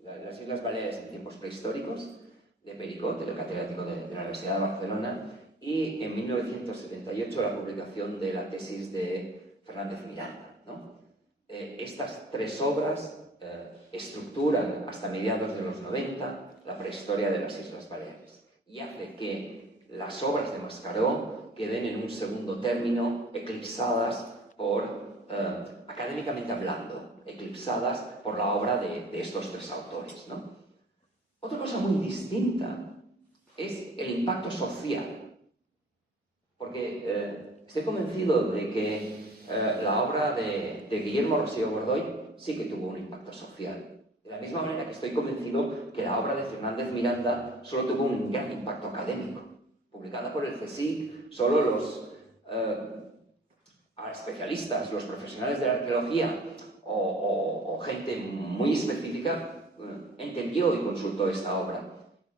las Islas Baleares en tiempos prehistóricos, de Pericot, el catedrático de la Universidad de Barcelona, y en 1978 la publicación de la tesis de Fernández Miranda, ¿no? Estas 3 obras estructuran hasta mediados de los 90 la prehistoria de las Islas Baleares y hace que las obras de Mascaró queden en un segundo término, eclipsadas por, académicamente hablando, eclipsadas por la obra de estos 3 autores, ¿no? Otra cosa muy distinta es el impacto social, porque estoy convencido de que la obra de Guillermo Rosselló-Bordoy sí que tuvo un impacto social. De la misma manera que estoy convencido que la obra de Fernández Miranda solo tuvo un gran impacto académico. Publicada por el CSIC, solo los especialistas, los profesionales de la arqueología o gente muy específica entendió y consultó esta obra.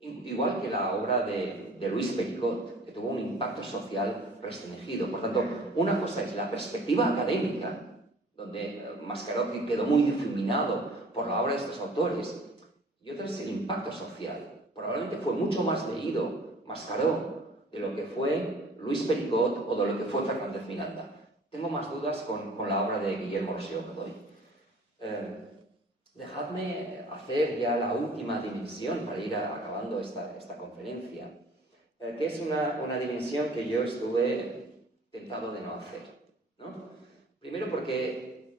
Igual que la obra de Luis Pericot, que tuvo un impacto social restringido. Por tanto, una cosa es la perspectiva académica, donde Mascaró quedó muy difuminado por la obra de estos autores, y otra es el impacto social. Probablemente fue mucho más leído Mascaró de lo que fue Luis Pericot o de lo que fue Fernández Miranda. Tengo más dudas con la obra de Guillermo Rosselló-Bordoy. Dejadme hacer ya la última dimensión para ir acabando esta conferencia, que es una dimensión que yo estuve tentado de no hacer, ¿no? Primero porque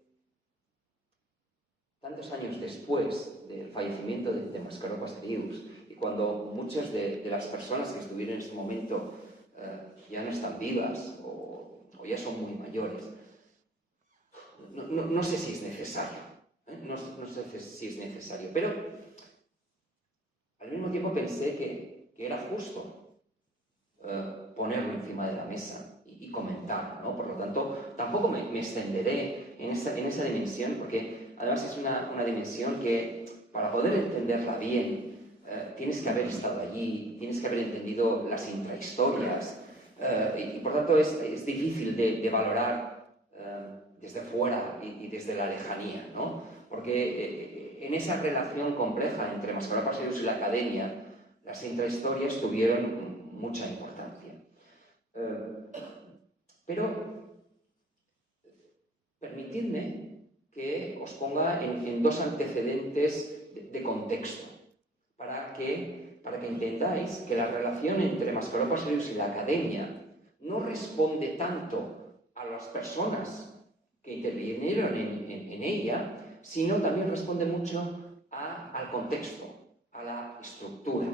tantos años después del fallecimiento de Mascaró Pastorius, y cuando muchas de las personas que estuvieron en ese momento ya no están vivas o ya son muy mayores, no sé si es necesario. No sé si es necesario, pero al mismo tiempo pensé que era justo ponerlo encima de la mesa y comentar, ¿no? Por lo tanto, tampoco me extenderé en esa dimensión, porque además es una dimensión que, para poder entenderla bien, tienes que haber estado allí, tienes que haber entendido las intrahistorias, y por tanto es difícil de valorar desde fuera y desde la lejanía, ¿no? Porque en esa relación compleja entre Mascaró Pastorius y la academia, las intrahistorias tuvieron mucha importancia. Pero permitidme que os ponga en 2 antecedentes de contexto, para que entendáis que la relación entre Mascaró Pastorius y la academia no responde tanto a las personas que intervinieron en ella, sino también responde mucho al contexto, a la estructura,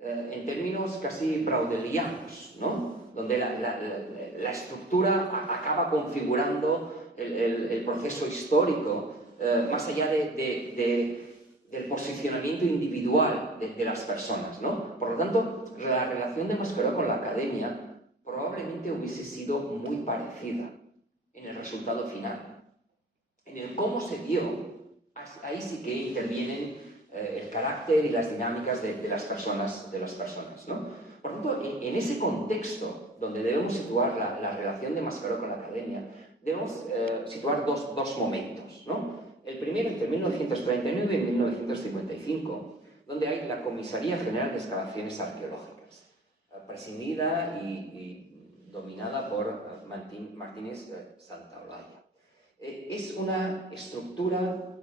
en términos casi braudelianos, ¿no? Donde la estructura acaba configurando el proceso histórico, más allá del posicionamiento individual de las personas, ¿no? Por lo tanto, la relación de Mascaró con la academia probablemente hubiese sido muy parecida en el resultado final. En el cómo se dio, ahí sí que intervienen el carácter y las dinámicas de las personas, ¿no? Por lo tanto, en ese contexto donde debemos situar la relación de Mascaró con la academia, debemos situar dos momentos, ¿no? El primero entre 1939 y 1955, donde hay la Comisaría General de Excavaciones Arqueológicas, presidida y dominada por Martínez Santaolalla. Es una estructura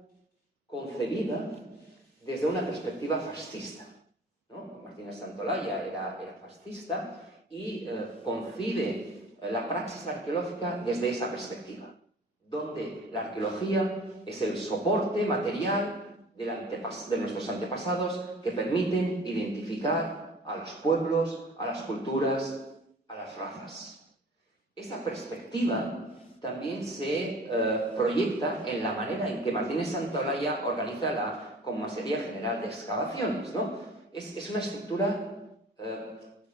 concebida desde una perspectiva fascista, ¿no? Martínez Santaolalla era fascista y concibe la praxis arqueológica desde esa perspectiva, donde la arqueología es el soporte material de nuestros antepasados que permiten identificar a los pueblos, a las culturas, a las razas. Esa perspectiva también se proyecta en la manera en que Martínez Santaolalla organiza la Comisaría General de Excavaciones, ¿no? Es una estructura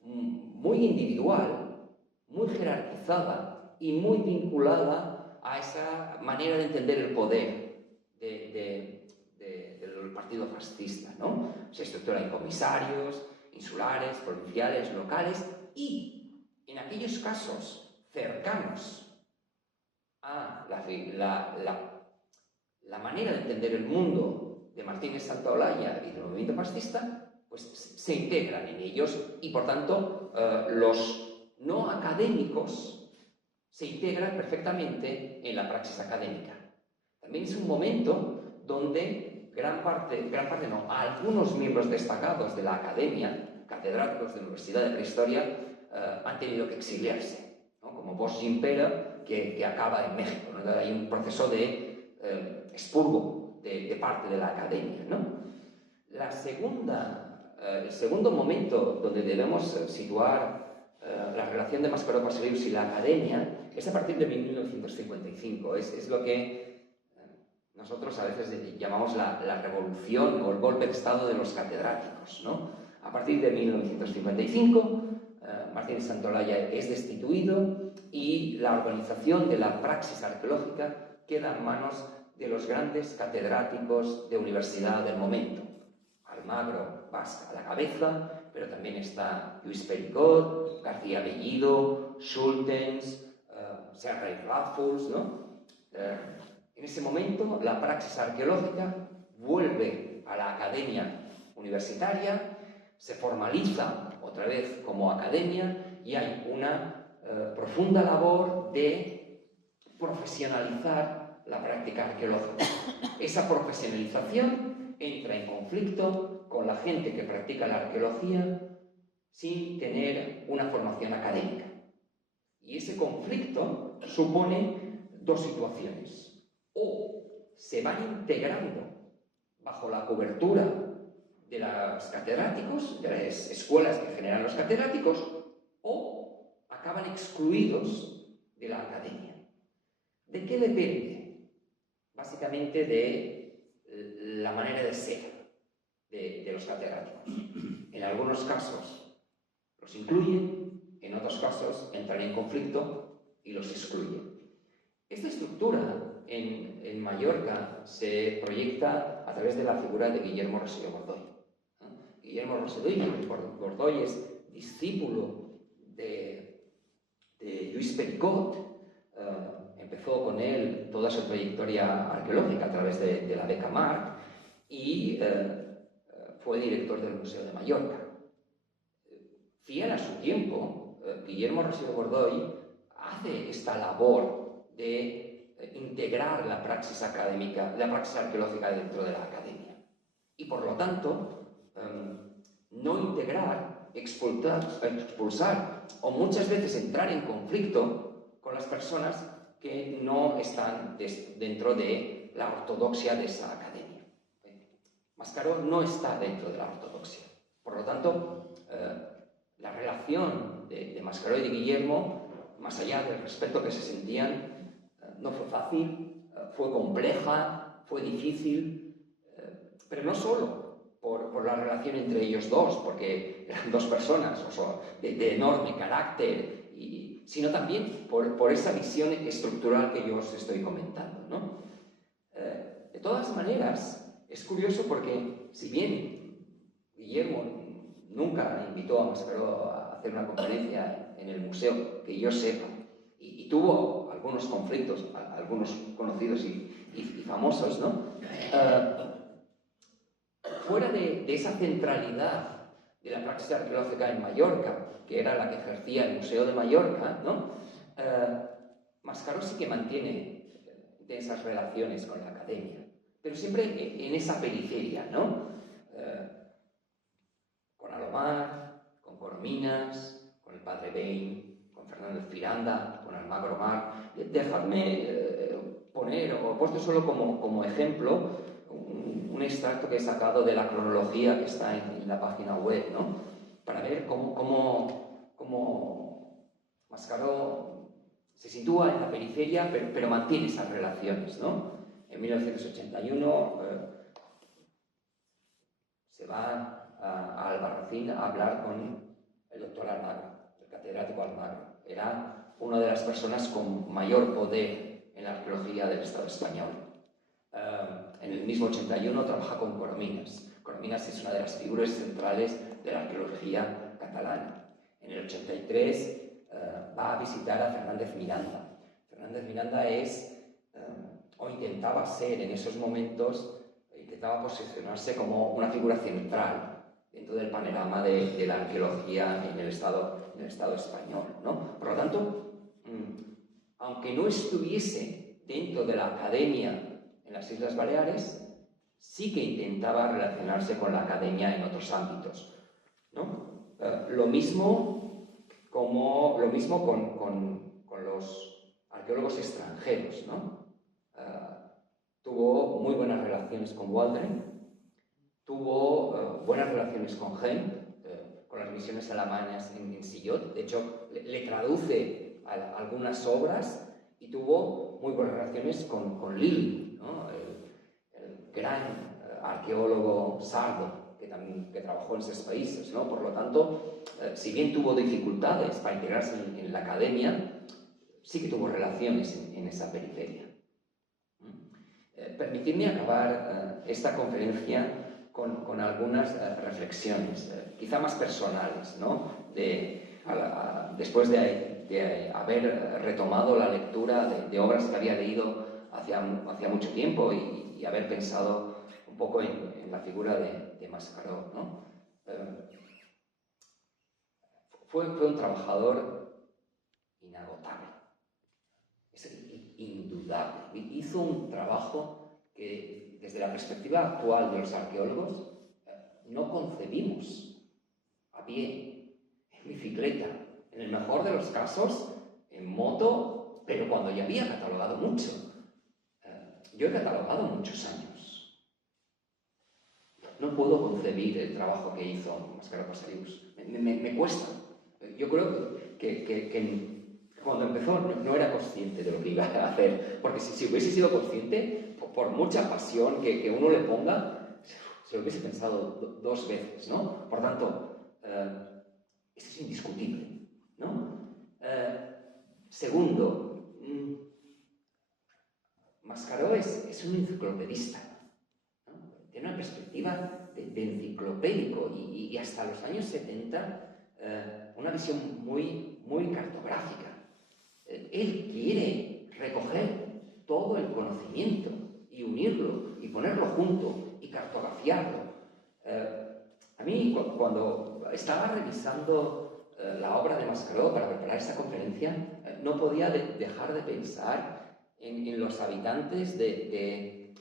muy individual, muy jerarquizada y muy vinculada a esa manera de entender el poder del partido fascista, ¿no? Se estructura en comisarios, insulares, provinciales, locales y, en aquellos casos cercanos a la manera de entender el mundo de Martínez Santaolalla y del movimiento fascista, pues se integran en ellos y, por tanto, los no académicos se integran perfectamente en la praxis académica. También es un momento donde algunos miembros destacados de la academia, catedráticos de la Universidad de Prehistoria, han tenido que exiliarse, ¿no? Como Bosch Gimpera, que acaba en México, ¿no? Hay un proceso de expurgo de parte de la academia, ¿no? El segundo momento donde debemos situar la relación de Mascaró Pastorius y la academia es a partir de 1955. Es lo que nosotros a veces llamamos la revolución o el golpe de estado de los catedráticos, ¿no? A partir de 1955, Martínez Santaolalla es destituido y la organización de la praxis arqueológica queda en manos de los grandes catedráticos de universidad del momento. Almagro Basca a la cabeza, pero también está Lluís Pericot, García Bellido, Schultens, Serra y Ràfols, ¿no? En ese momento, la praxis arqueológica vuelve a la academia universitaria, se formaliza otra vez como academia y hay una profunda labor de profesionalizar la práctica arqueológica. Esa profesionalización entra en conflicto con la gente que practica la arqueología sin tener una formación académica. Y ese conflicto supone dos situaciones. O se van integrando bajo la cobertura de los catedráticos, de las escuelas que generan los catedráticos, o acaban excluidos de la academia. ¿De qué depende? Básicamente de la manera de ser de los catedráticos. En algunos casos los incluyen, en otros casos entran en conflicto y los excluyen. Esta estructura en Mallorca se proyecta a través de la figura de Guillermo Rosselló Gordoy. Guillermo Rosselló Gordoy es discípulo de Lluís Pericot. Empezó con él toda su trayectoria arqueológica a través de la beca Marc y fue director del Museo de Mallorca. Fiel a su tiempo, Guillermo Rosselló Gordoy hace esta labor de integrar la praxis académica, la praxis arqueológica dentro de la academia. Y por lo tanto, no integrar, expulsar o muchas veces entrar en conflicto con las personas que no están dentro de la ortodoxia de esa academia. Mascaró no está dentro de la ortodoxia. Por lo tanto, la relación de Mascaró y de Guillermo, más allá del respeto que se sentían, no fue fácil, fue compleja, fue difícil, pero no solo por la relación entre ellos dos, porque eran dos personas de enorme carácter, sino también por esa visión estructural que yo os estoy comentando, ¿no? De todas maneras, es curioso porque, si bien Guillermo nunca invitó a Mascaró a hacer una conferencia en el museo, que yo sepa, y tuvo algunos conflictos, algunos conocidos y famosos, ¿no? Fuera de esa centralidad de la praxis arqueológica en Mallorca, que era la que ejercía el Museo de Mallorca, ¿no? Mascaró sí que mantiene esas relaciones con la academia, pero siempre en esa periferia, ¿no? Con Alomar, con Corominas, con el padre Bain, con Fernández Miranda, con Almagro Mar. Dejadme poner, o he puesto solo como ejemplo, un extracto que he sacado de la cronología que está en la página web, ¿no? Para ver cómo Mascaró se sitúa en la periferia, pero mantiene esas relaciones, ¿no? En 1981 se va a Albarracín a hablar con el doctor Almagro, el catedrático Almagro. Era una de las personas con mayor poder en la arqueología del Estado español. En el mismo 81 trabaja con Corominas. Corominas es una de las figuras centrales de la arqueología catalana. En el 83 va a visitar a Fernández Miranda. Fernández Miranda es, o intentaba ser en esos momentos, intentaba posicionarse como una figura central dentro del panorama de la arqueología en el Estado español, ¿no? Por lo tanto, aunque no estuviese dentro de la academia en las Islas Baleares, sí que intentaba relacionarse con la academia en otros ámbitos, ¿no? Lo mismo con los arqueólogos extranjeros, ¿no? Tuvo muy buenas relaciones con Waldron, tuvo buenas relaciones con Genk, con las misiones alemanas en Sillot. De hecho, le traduce algunas obras, y tuvo muy buenas relaciones con Lilly, ¿no? el gran arqueólogo sardo que trabajó en esos países, ¿no? Por lo tanto, si bien tuvo dificultades para integrarse en la academia, sí que tuvo relaciones en esa periferia. Permitidme acabar esta conferencia con algunas reflexiones, quizá más personales, ¿no? Después de haber retomado la lectura de obras que había leído hacía mucho tiempo y haber pensado un poco en la figura de Mascaró, ¿no? Fue un trabajador inagotable, es indudable. Hizo un trabajo que, desde la perspectiva actual de los arqueólogos, no concebimos: a pie, en bicicleta, en el mejor de los casos, en moto, pero cuando ya había catalogado mucho. Yo he catalogado muchos años. No puedo concebir el trabajo que hizo Mascaró Pasarius. Me cuesta. Yo creo que cuando empezó no era consciente de lo que iba a hacer, porque si hubiese sido consciente, por mucha pasión que uno le ponga, se lo hubiese pensado dos veces, ¿no? Por tanto, eso es indiscutible, ¿no? Segundo, Mascaró es un enciclopedista, ¿no? Tiene una perspectiva de enciclopédico y hasta los años 70 una visión muy, muy cartográfica. Él quiere recoger todo el conocimiento y unirlo y ponerlo junto y cartografiarlo. A mí, cuando estaba revisando la obra de Mascaró para preparar esta conferencia, no podía dejar de pensar en los habitantes de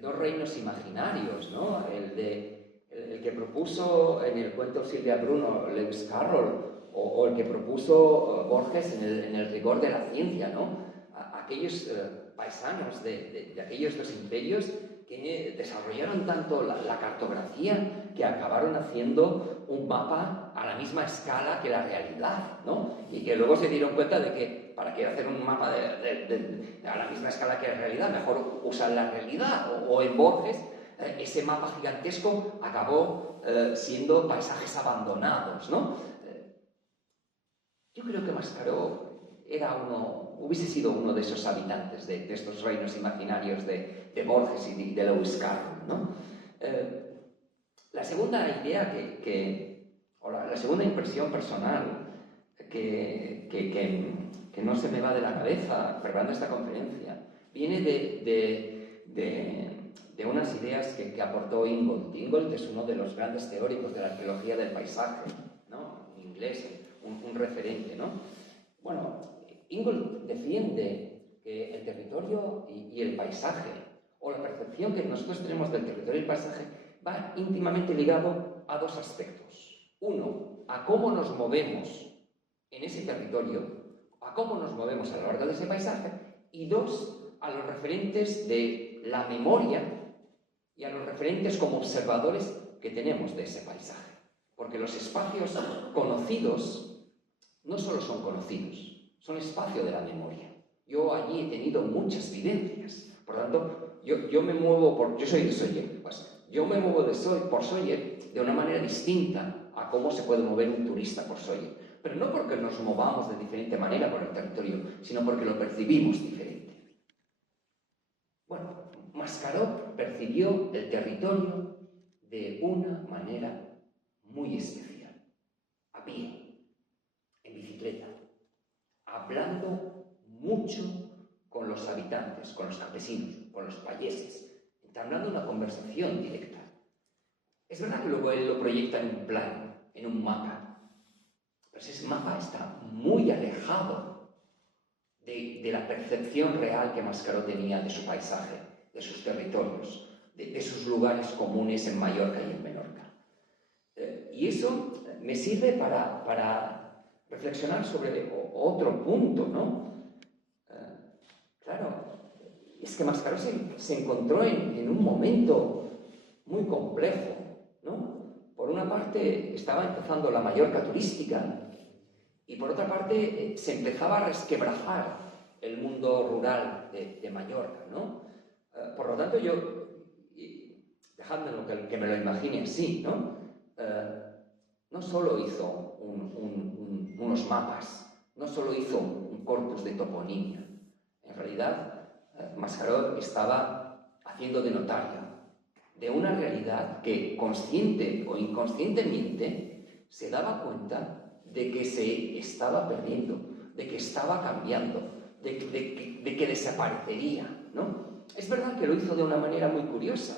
dos reinos imaginarios, ¿no? El que propuso en el cuento Silvia Bruno Lewis Carroll, o el que propuso Borges en el rigor de la ciencia, ¿no? Aquellos paisanos de aquellos dos imperios que desarrollaron tanto la cartografía que acabaron haciendo un mapa a la misma escala que la realidad, ¿no? Y que luego se dieron cuenta de que para qué hacer un mapa a la misma escala que la realidad, mejor usar la realidad. O en Borges, ese mapa gigantesco acabó siendo paisajes abandonados, ¿no? Yo creo que Mascaró hubiese sido uno de esos habitantes de estos reinos imaginarios de Borges y de Lewis Carroll, ¿no? La segunda idea o la segunda impresión personal que no se me va de la cabeza preparando esta conferencia viene de unas ideas que aportó Ingold. Ingold es uno de los grandes teóricos de la arqueología del paisaje, ¿no? En inglés, un referente, ¿no? Bueno, Ingold defiende que el territorio y el paisaje, o la percepción que nosotros tenemos del territorio y el paisaje, va íntimamente ligado a dos aspectos. Uno, a cómo nos movemos en ese territorio, a cómo nos movemos a lo largo de ese paisaje, y dos, a los referentes de la memoria y a los referentes como observadores que tenemos de ese paisaje. Porque los espacios conocidos no solo son conocidos, son espacio de la memoria. Yo allí he tenido muchas vivencias. Por tanto, yo me muevo yo soy de Sóller, pues yo me muevo por Sóller de una manera distinta a cómo se puede mover un turista por Sóller. Pero no porque nos movamos de diferente manera por el territorio, sino porque lo percibimos diferente. Bueno, Mascaró percibió el territorio de una manera muy especial. A pie, en bicicleta, hablando mucho con los habitantes, con los campesinos, con los payeses, entablando una conversación directa. Es verdad que luego él lo proyecta en un plano, en un mapa, pero ese mapa está muy alejado de la percepción real que Mascaró tenía de su paisaje, de sus territorios, de sus lugares comunes en Mallorca y en Menorca. Y eso me sirve para reflexionar sobre otro punto, ¿no? Claro, es que Mascaró se encontró en un momento muy complejo, ¿no? Por una parte estaba empezando la Mallorca turística y por otra parte se empezaba a resquebrajar el mundo rural de Mallorca, ¿no? Por lo tanto, dejadme que me lo imagine así, ¿no? No solo hizo unos mapas, no solo hizo un corpus de toponimia. En realidad, Mascaró estaba haciendo de notario de una realidad que, consciente o inconscientemente, se daba cuenta de que se estaba perdiendo, de que estaba cambiando, de que desaparecería, ¿no? Es verdad que lo hizo de una manera muy curiosa,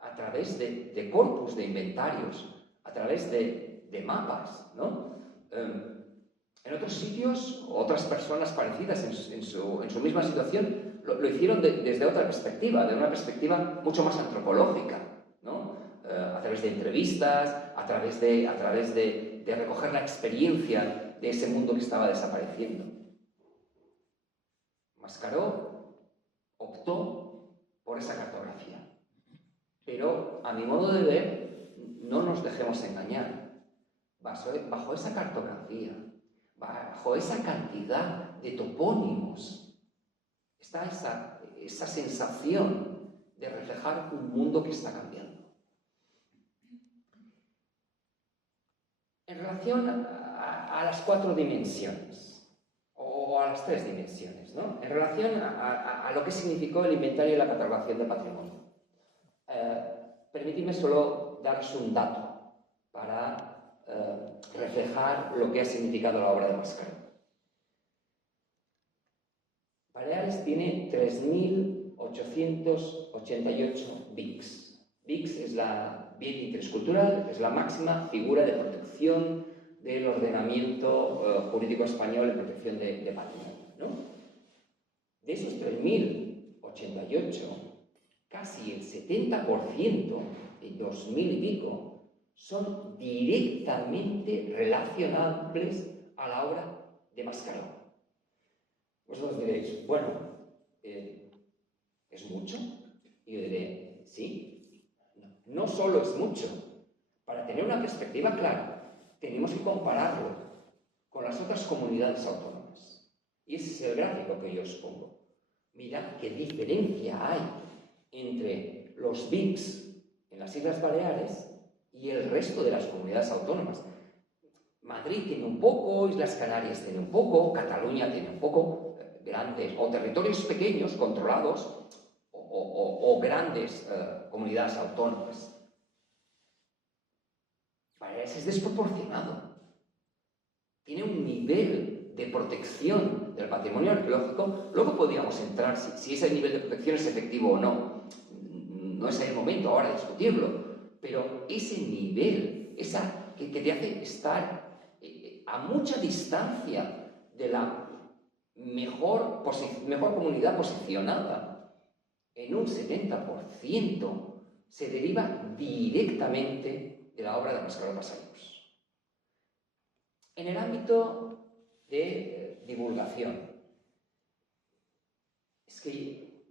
a través de corpus de inventarios, a través de mapas, ¿no? En otros sitios, otras personas parecidas en su misma situación lo hicieron desde otra perspectiva, de una perspectiva mucho más antropológica, ¿no? A través de entrevistas, a través de recoger la experiencia de ese mundo que estaba desapareciendo. Mascaró optó por esa cartografía. Pero, a mi modo de ver, no nos dejemos engañar. Bajo esa cartografía, bajo esa cantidad de topónimos, está esa sensación de reflejar un mundo que está cambiando. En relación a las 4 dimensiones, o a las 3 dimensiones, ¿no? En relación a lo que significó el inventario y la catalogación de patrimonio. Permitidme solo daros un dato para reflejar lo que ha significado la obra de Mascaró. Baleares tiene 3.888 BICs. BICs es la Bien de Interés Cultural, es la máxima figura de protección del ordenamiento jurídico español en protección de patrimonio, ¿no? De esos 3.088, casi el 70%, de 2.000 y pico, son directamente relacionables a la obra de Mascaró. Vosotros diréis, bueno, ¿es mucho? Y yo diré, sí, no solo es mucho. Para tener una perspectiva clara, tenemos que compararlo con las otras comunidades autónomas. Y ese es el gráfico que yo os pongo. Mirad qué diferencia hay entre los VIPs en las Islas Baleares y el resto de las comunidades autónomas. Madrid tiene un poco, Islas Canarias tiene un poco, Cataluña tiene un poco, grandes, o territorios pequeños, controlados, o grandes comunidades autónomas. Baleares es desproporcionado. Tiene un nivel de protección del patrimonio arqueológico. Luego podríamos entrar si ese nivel de protección es efectivo o no. No es el momento ahora de discutirlo, pero ese nivel, que te hace estar a mucha distancia de la mejor comunidad posicionada, en un 70% se deriva directamente de la obra de Mascaró Pasarius. En el ámbito de divulgación, es que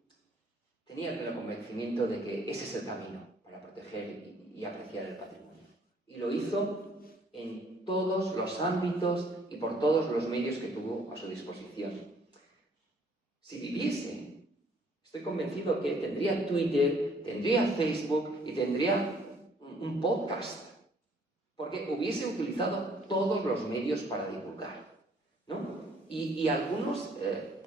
tenía el pleno convencimiento de que ese es el camino para proteger y apreciar el patrimonio. Y lo hizo en todos los ámbitos y por todos los medios que tuvo a su disposición. Si viviese, estoy convencido que tendría Twitter, tendría Facebook y tendría un podcast, porque hubiese utilizado todos los medios para divulgar, ¿no? Y algunos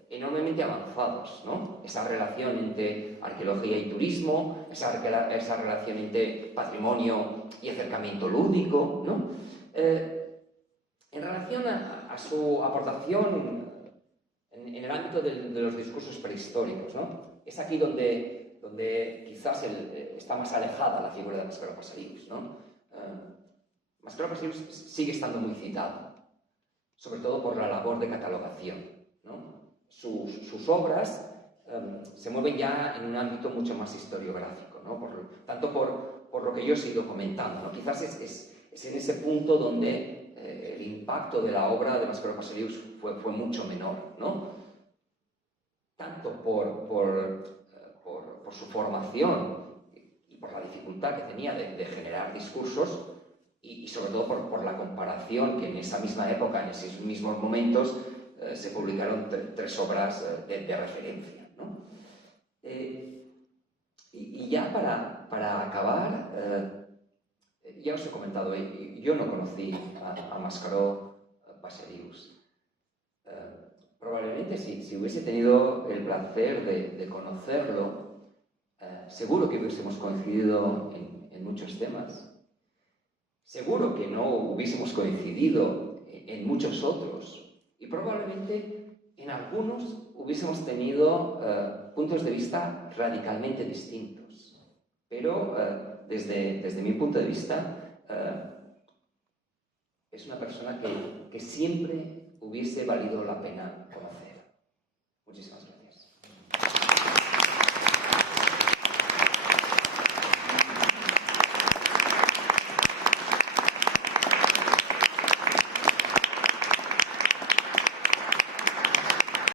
enormemente avanzados, ¿no? Esa relación entre arqueología y turismo, esa relación entre patrimonio y acercamiento lúdico, ¿no? En relación a su aportación en el ámbito de los discursos prehistóricos, ¿no? Es aquí donde quizás está más alejada la figura de Mascaró Pasarius, ¿no? Mascaró Pasarius sigue estando muy citado, sobre todo por la labor de catalogación, ¿no? Sus obras se mueven ya en un ámbito mucho más historiográfico, ¿no? Tanto por lo que yo he ido comentando, ¿no? Quizás es en ese punto donde el impacto de la obra de Mascaró Pasarius fue mucho menor, ¿no? Tanto por su formación y por la dificultad que tenía de generar discursos y sobre todo por la comparación que en esa misma época, en esos mismos momentos, se publicaron tres obras de referencia, ¿no? Y ya para acabar, ya os he comentado, yo no conocí a Mascaró Pasarius. Probablemente si hubiese tenido el placer de conocerlo, seguro que hubiésemos coincidido en muchos temas. Seguro que no hubiésemos coincidido en muchos otros. Y probablemente en algunos hubiésemos tenido puntos de vista radicalmente distintos. Pero desde mi punto de vista, es una persona que siempre hubiese valido la pena conocer.